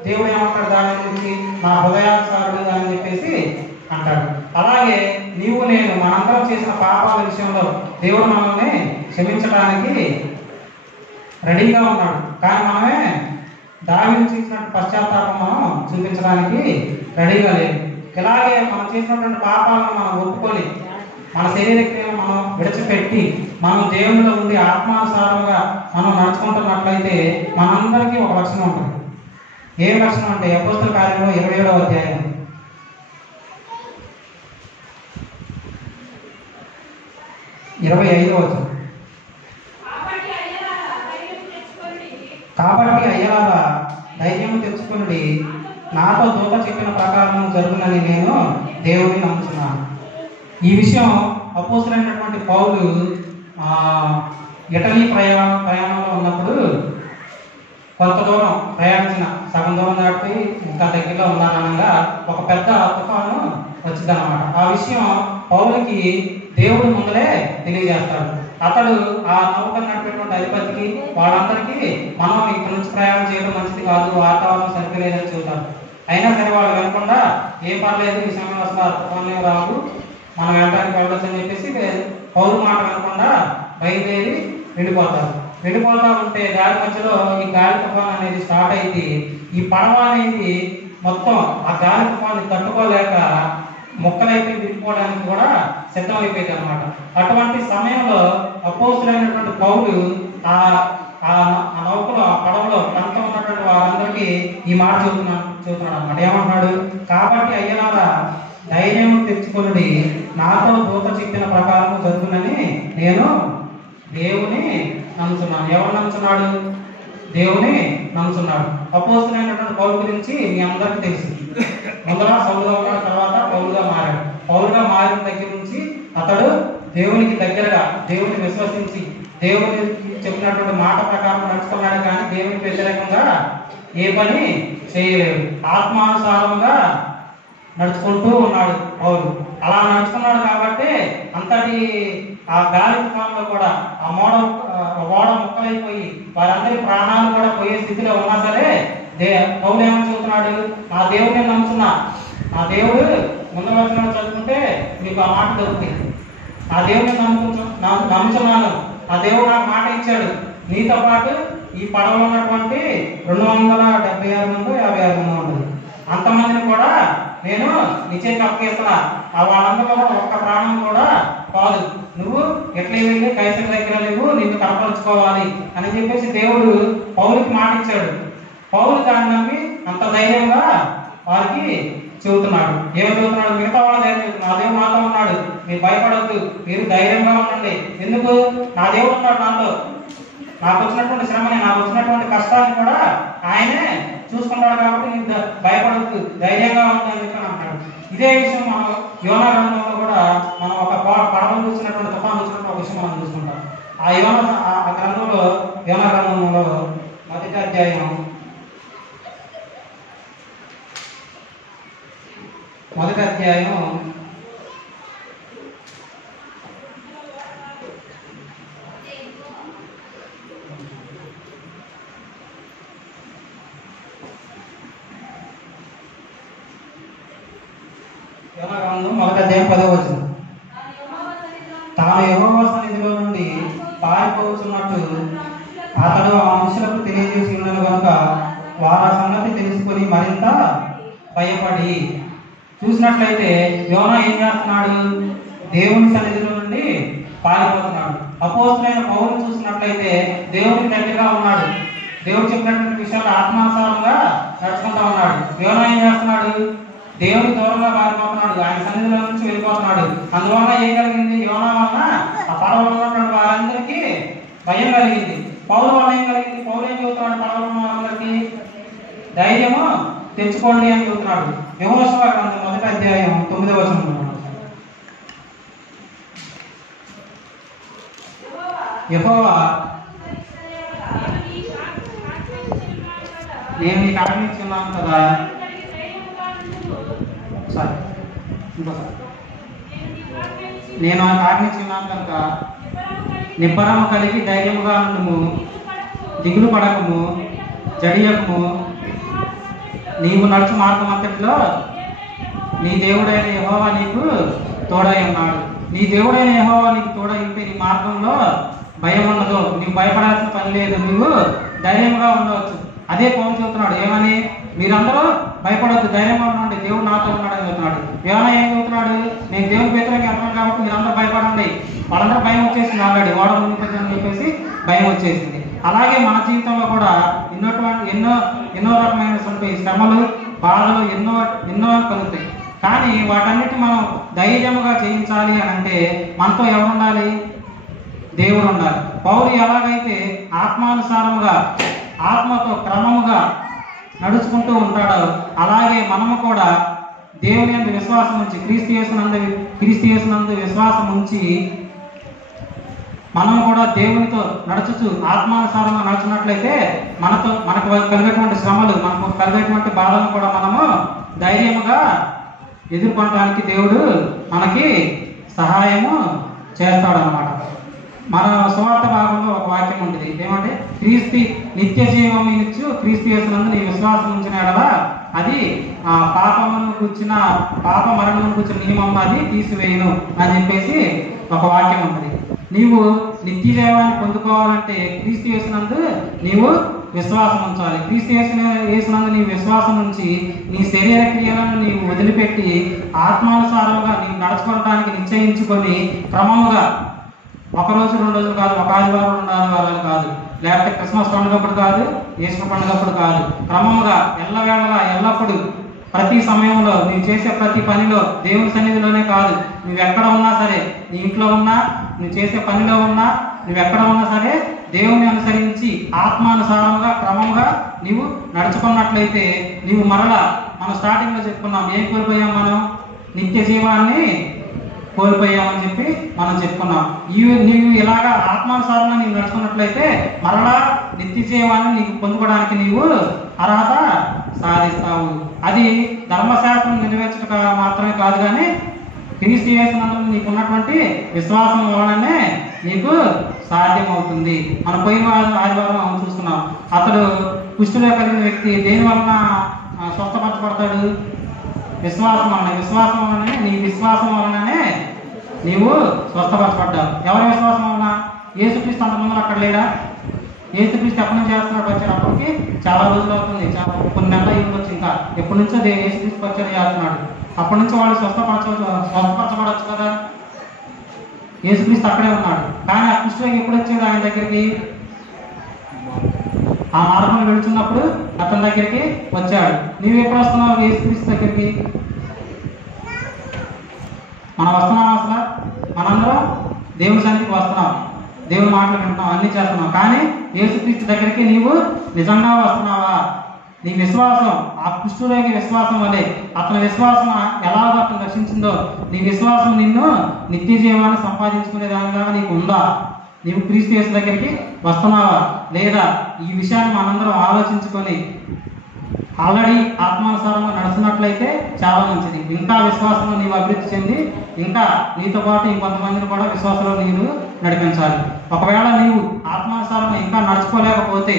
దేవుడు ఏమంటాడు? దాని గురించి నా హృదయానుసారుడు అని చెప్పేసి అంటాడు. అలాగే నీవు నేను మనందరం చేసిన పాపాల విషయంలో దేవుడు మనల్ని క్షమించడానికి రెడీగా ఉన్నాడు. కానీ మనమే దావీదు చేసినట్టు పశ్చాత్తాపం మనం చూపించడానికి రెడీగా లేదు. ఇలాగే మనం చేసినటువంటి పాపాలను మనం ఒప్పుకొని మన శరీర క్రియలను మనం విడిచిపెట్టి మనం దేవునిలో ఉండి ఆత్మానుసారంగా మనం నడుచుకుంటున్నట్లయితే మనందరికీ ఒక లక్షణం ఉంటుంది. ఏం లక్షణం అంటే అపోస్తల కార్యంలో 27వ అధ్యాయం 25వ వచనం. కాబట్టి అయ్యలారా ధైర్యం తెచ్చుకుని నాతో దూత చెప్పిన ప్రకారం జరుగునని నేను దేవుడిని నమ్ముతున్నాను. ఈ విషయం అపోస్తలుడైనటువంటి పౌలు ఇటలీ ప్రయాణంలో ఉన్నప్పుడు కొంత దూరం ప్రయాణించిన, సగం దూరం దాటి ఇంకా దగ్గరలో ఉన్నారనగా ఒక పెద్ద తుఫాను వచ్చిందన్నమాట. ఆ విషయం పౌలుకి దేవుడి ముందరే తెలియజేస్తాడు. అతడు ఆ నౌకను నడిపేటువంటి అధిపతికి వాళ్ళందరికీ మనం ఇక్కడ నుంచి ప్రయాణం చేయడం మంచిది కాదు, వాతావరణం సరిపోలేదని చెబుతారు. అయినా సరే వాళ్ళు వినకుండా ఏం పర్లేదు, ఈ సమయంలో అసలు తుఫాన్లు రావు, మనం వెళ్ళడానికి వెళ్ళొచ్చు అని చెప్పేసి పౌరు మాట వినకుండా బయలుదేరి వెళ్ళిపోతా ఉంటే దారి మధ్యలో ఈ గాలి తుఫాన్ అనేది స్టార్ట్ అయింది. ఈ పడవ అనేది మొత్తం ఆ గాలి తుఫాన్ని తట్టుకోలేక మొక్కలైతే విడిపోవడానికి కూడా సిద్ధమైపోయింది అనమాట. అటువంటి సమయంలో అపోస్తలుడైనటువంటి పౌలు ఆ నౌకలో, ఆ పడవలో తనతో ఉన్నటువంటి వారందరికీ ఈ మాట చెబుతున్నాడు అనమాట. ఏమంటున్నాడు? కాబట్టి అయ్యలారా ధైర్యం తెచ్చుకొని నాతో దూత చెప్పిన ప్రకారం జరుగునని నేను దేవుని నమ్ముతున్నాను. ఎవరు నమ్ముతున్నాడు? దేవుని నమ్ముతున్నాడు. అపోస్తలుడైనటువంటి పౌలు గురించి మీ అందరికీ తెలుసు. ముందర సౌలుగా ఉన్న తర్వాత పౌలుగా మారాడు. పౌలుగా మారిన దగ్గర నుంచి అతడు దేవునికి దగ్గరగా, దేవుని విశ్వసించి దేవుని చెప్పినటువంటి మాట ప్రకారం నడుచుకున్నాడు. కానీ దేవునికి వ్యతిరేకంగా ఏ పని చేయలేదు. ఆత్మానుసారంగా నడుచుకుంటూ ఉన్నాడు పౌలు. అలా నడుచుకున్నాడు కాబట్టి అంతటి ఆ గాలి తుఫాన్లో కూడా ఆ ఓడ ముక్కలైపోయి వారందరి ప్రాణాలు కూడా పోయే స్థితిలో ఉన్నా సరే పౌలు ఏమని చెబుతున్నాడు? నా దేవుడిని నమ్ముతున్నా, నా దేవుడు ముందు వచనం చదువుకుంటే మీకు ఆ మాట దొరుకుతుంది. నా దేవుడిని నమ్ముతున్నాను, నా దేవుడు నాకు మాట ఇచ్చాడు, నీతో పాటు ఈ పడవలో ఉన్నటువంటి 276 మంది 56 మంది ఉంటుంది, అంతమందిని కూడా నేను నిశ్చయంగా అప్పగిస్తున్నా. ఆ వాళ్ళందరూ కూడా ఒక్క ప్రాణం కూడా కాదు, నువ్వు ఎట్లా వెళ్ళి కైసర్ దగ్గర లేవు, నిన్ను కనపరుచుకోవాలి అని చెప్పేసి దేవుడు పౌలుకి మాట ఇచ్చాడు. పౌలు దాన్ని నమ్మి అంత ధైర్యంగా వారికి చెబుతున్నాడు. ఏమో చెబుతున్నాడు? మిగతా వాళ్ళ ధైర్యం, నా దేవుడు నాతో ఉన్నాడు, మీరు భయపడద్దు, మీరు ధైర్యంగా ఉండండి. ఎందుకు? నా దేవుడు ఉన్నాడు నాతో, నాకు వచ్చినటువంటి శ్రమని, నాకు వచ్చినటువంటి కష్టాన్ని కూడా ఆయనే చూసుకుంటాడు, కాబట్టి నీకు భయపడద్దు, ధైర్యంగా ఉందని చెప్పి అంటాడు. ఇదే విషయం మనం యోనా గ్రంథంలో కూడా మనం ఒక పడవలు చూసినటువంటి తుఫాను వచ్చినటువంటి ఒక విషయం మనం చూసుకుంటాం. ఆ గ్రంథంలో యోనా గ్రంథంలో మొదటి అధ్యాయం 10వ వచనం, తాను యెహోవా సన్నిధిలో నుండి పారిపోతున్నట్టు అతడు ఆ మనుషులకు తెలియజేసి ఉన్నది కనుక వారు ఆ సంగతి తెలుసుకొని మరింత భయపడి. చూసినట్లయితే యోనా ఏం చేస్తున్నాడు? దేవుని సన్నిధిలో నుండి పారిపోతున్నాడు. అపోస్తలుడైన పౌలు చూసినట్లయితే దేవునికి దగ్గరగా ఉన్నాడు, దేవుడు చెప్పినటువంటి విషయాలు ఆత్మానుసారంగా నడుచుకుంటా ఉన్నాడు. యోనా ఏం చేస్తున్నాడు? దేవుని దూరంగా పారిపోతున్నాడు, ఆయన సన్నిధిలో నుంచి వెళ్ళిపోతున్నాడు. అందువల్ల ఏం కలిగింది? యోనా వలన ఆ పడవలో ఉన్నటువంటి వారందరికీ భయం కలిగింది. పౌలు వల్ల ఏం కలిగింది? పౌలు ఏం చెబుతున్నాడు? పడవలో ఉన్న వారందరికీ ధైర్యము తెచ్చుకోండి అని చెబుతున్నాడు. యెహోషువ గ్రంథం 1వ అధ్యాయం 9వ వచనం, యెహోవా నేను నీకు ఆజ్ఞిస్తున్నాను కదా, నేను ఆజ్ఞిస్తున్నాను కనుక నిబ్బరము కలిగి ధైర్యముగా ఉండుము, దిగులు పడకము, జడియకము. నీవు నడుచు మార్గం అంతటిలో నీ దేవుడైన యెహోవా నీకు తోడై ఉన్నాడు. నీ దేవుడైన యెహోవా నీకు తోడై ఉంటే నీ మార్గంలో భయం ఉండదు, నీవు భయపడాల్సిన పని లేదు, నువ్వు ధైర్యంగా ఉండవచ్చు. అదే పౌలు చెబుతున్నాడు. ఏమని? మీరందరూ భయపడొద్దు, ధైర్యంగా ఉండండి, దేవుడు నాతో ఉన్నాడని చెబుతున్నాడు. యోనా ఏం చెబుతున్నాడు? నేను దేవుని వ్యతిరేకంగా వెళ్తున్నాను కాబట్టి మీరందరూ భయపడండి. వాళ్ళందరూ భయం వచ్చేసింది, ఆల్రెడీ ఓడ మునిగిపోతుందని చెప్పేసి భయం వచ్చేసింది. అలాగే మన జీవితంలో కూడా ఎన్నో రకమైనటువంటి శ్రమలు, బాధలు ఎన్నో కలుగుతాయి. కానీ వాటన్నిటి మనం ధైర్యముగా జయించాలి అని అంటే మనతో ఎవరు ఉండాలి? దేవుడు ఉండాలి. పౌలు ఎలాగైతే ఆత్మానుసారముగా ఆత్మతో క్రమముగా నడుచుకుంటూ ఉంటాడో అలాగే మనము కూడా దేవుని యందు విశ్వాసం ఉంచి క్రీస్తు యేసునందు విశ్వాసం ఉంచి మనం కూడా దేవునితో నడుచుచు ఆత్మానుసారంగా నడుచున్నట్లయితే మనకు కలిగేటువంటి శ్రమలు, మనకు కలిగేటువంటి బాధలను కూడా మనము ధైర్యముగా ఎదుర్కొనడానికి దేవుడు మనకి సహాయము చేస్తాడనమాట. మన సువార్త భాగంలో ఒక వాక్యం ఉంటుంది. ఏమంటే, క్రీస్తు నిత్య జీవం ఇచ్చు క్రీస్తు యేసునందు నీ విశ్వాసం ఉంచిన ఎడల అది పాప మరణమును కూర్చిన నియమం అది తీసివేయను అని చెప్పేసి ఒక వాక్యం ఉంటుంది. నీవు నిత్య జీవాన్ని పొందుకోవాలంటే క్రీస్తు యేసునందు నీవు విశ్వాసం ఉంచాలి. క్రీస్తు యేసునందు నీ విశ్వాసం ఉంచి నీ శరీర క్రియలను నీవు వదిలిపెట్టి ఆత్మానుసారంగా నీవు నడుచుకోవడానికి నిశ్చయించుకొని క్రమముగా ఒకరోజు 2 రోజులు కాదు, ఒక ఆదివారం 2 ఆదివారాలు కాదు, లేకపోతే క్రిస్మస్ పండుగప్పుడు కాదు, ఈస్టర్ పండుగప్పుడు కాదు, క్రమముగా ఎల్లవేళలా ఎల్లప్పుడు ప్రతి సమయంలో నువ్వు చేసే ప్రతి పనిలో దేవుని సన్నిధిలోనే కాదు, నువ్వు ఎక్కడ ఉన్నా సరే, నీ ఇంట్లో ఉన్నా, నువ్వు చేసే పనిలో ఉన్నా, నువ్వు ఎక్కడ ఉన్నా సరే దేవుని అనుసరించి ఆత్మానుసారంగా క్రమంగా నీవు నడుచుకున్నట్లయితే నీవు మరలా మనం స్టార్టింగ్లో చెప్పుకున్నాం, ఏం కోల్పోయాం? మనం నిత్య జీవాన్ని కోల్పోయామని చెప్పి మనం చెప్పుకున్నాం. నీవు ఇలాగా ఆత్మానుసారంగా నీవు నడుచుకున్నట్లయితే మరలా నిత్య జీవాన్ని నీకు పొందుకోవడానికి నీవు అర్హత సాధిస్తావు. అది ధర్మశాస్త్రం నెరవేర్చక మాత్రమే కాదు, కానీ క్రీస్తు యేసునందు నీకు ఉన్నటువంటి విశ్వాసం వలననే నీకు సాధ్యమవుతుంది. మనం పోయిన ఆదివారం చూస్తున్నాం. అతడు కుష్ఠులో కలిగిన వ్యక్తి దేని వలన స్వస్థపరచబడతాడు? విశ్వాసం వలన. విశ్వాసం వలననే నీ విశ్వాసం వలననే నీవు స్వస్థపరచబడ్డావు. ఎవరి విశ్వాసం వలన? యేసుక్రీస్తు అంతమంది అక్కడ లేడా? యేసుక్రీస్తు ఎప్పటి నుంచి చేస్తున్నాడు? వచ్చేటప్పటికి చాలా రోజులు అవుతుంది, చాలా కొన్ని నెలలు అయ్యి ఇంకా ఎప్పటి నుంచో యేసుక్రీస్తు పరిచయం చేస్తున్నాడు. అప్పటి నుంచి వాళ్ళు స్వస్థపరచబడవచ్చు కదా. యేసుక్రీస్తు అక్కడే ఉన్నాడు. కానీ ఆ కుష్ఠరోగి ఎప్పుడు వచ్చాడు ఆయన దగ్గరికి? ఆ మార్గంలో వెళుతున్నప్పుడు అతని దగ్గరికి వచ్చాడు. నీవు ఎప్పుడు వస్తున్నావు యేసుక్రీస్తు దగ్గరికి? మనం వస్తున్నాం. అసలు మనందరం దేవుని సన్నిధికి వస్తున్నాం, దేవుని మాటలు వింటున్నాం, అన్ని చేస్తున్నాం. కానీ యేసుక్రీస్తు దగ్గరికి నీవు నిజంగా వస్తున్నావా? నీ విశ్వాసం ఆ కుష్ఠరోగి విశ్వాసం వల్లే అతని విశ్వాసం ఎలా అతను రక్షించిందో నీ విశ్వాసం నిన్ను నిత్య జీవాన్ని సంపాదించుకునే దానిగా నీకు ఉందా? నీవు క్రీస్తు యేసు దగ్గరికి వస్తున్నావా లేదా? ఈ విషయాన్ని మనందరం ఆలోచించుకొని ఆల్రెడీ ఆత్మానుసారంగా నడుస్తున్నట్లయితే చాలా మంచిది. ఇంకా విశ్వాసంలో నీవు అభివృద్ధి చెంది ఇంకా నీతో పాటు ఇంకొంతమందిని కూడా విశ్వాసంలో నీవు నడిపించాలి. ఒకవేళ నీవు ఆత్మానుసారంగా ఇంకా నడుచుకోలేకపోతే,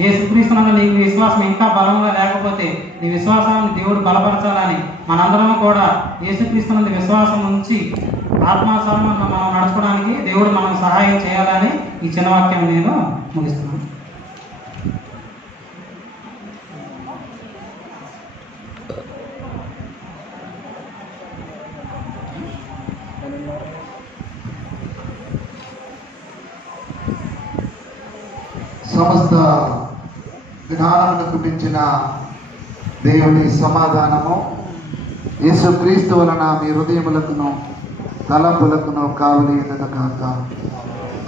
యేసుక్రీస్తునందు నీ విశ్వాసం ఇంకా బలంగా లేకపోతే, నీ విశ్వాసాన్ని దేవుడు బలపరచాలని మనందరం కూడా యేసుక్రీస్తునందు విశ్వాసం ఉంచి ఆత్మానుసారంగా మనం నడుచుకోవడానికి దేవుడు మనకు సహాయం చేయాలని ఈ చిన్న వాక్యం నేను ముగిస్తున్నాను. సమస్త జ్ఞానమునకు మించిన దేవుని సమాధానము యేసుక్రీస్తు వలన మీ హృదయములకును తలంపులకును కావలి కాక.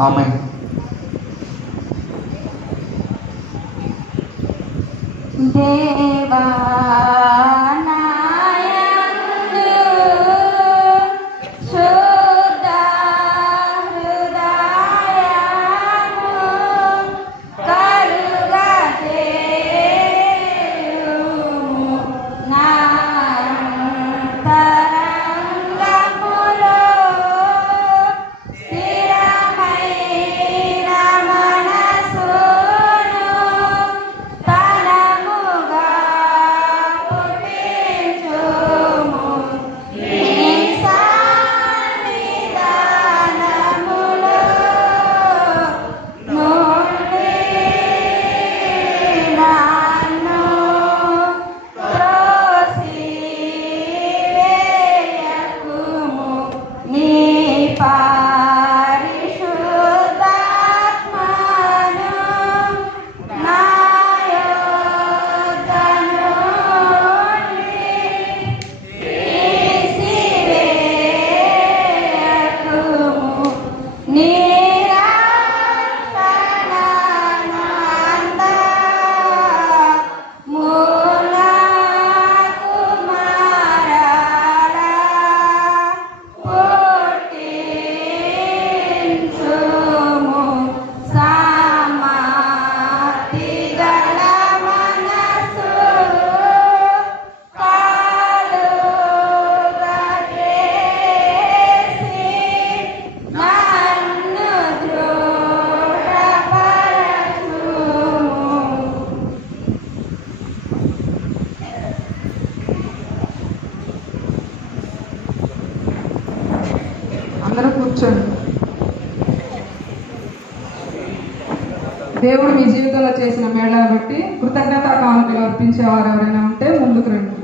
ఆమేన్. దేవా అందరూ కూర్చోండి. దేవుడు మీ జీవితంలో చేసిన మేళ బట్టి కృతజ్ఞతా కానుకలు అర్పించేవారు ఎవరైనా ఉంటే ముందుకు రండి.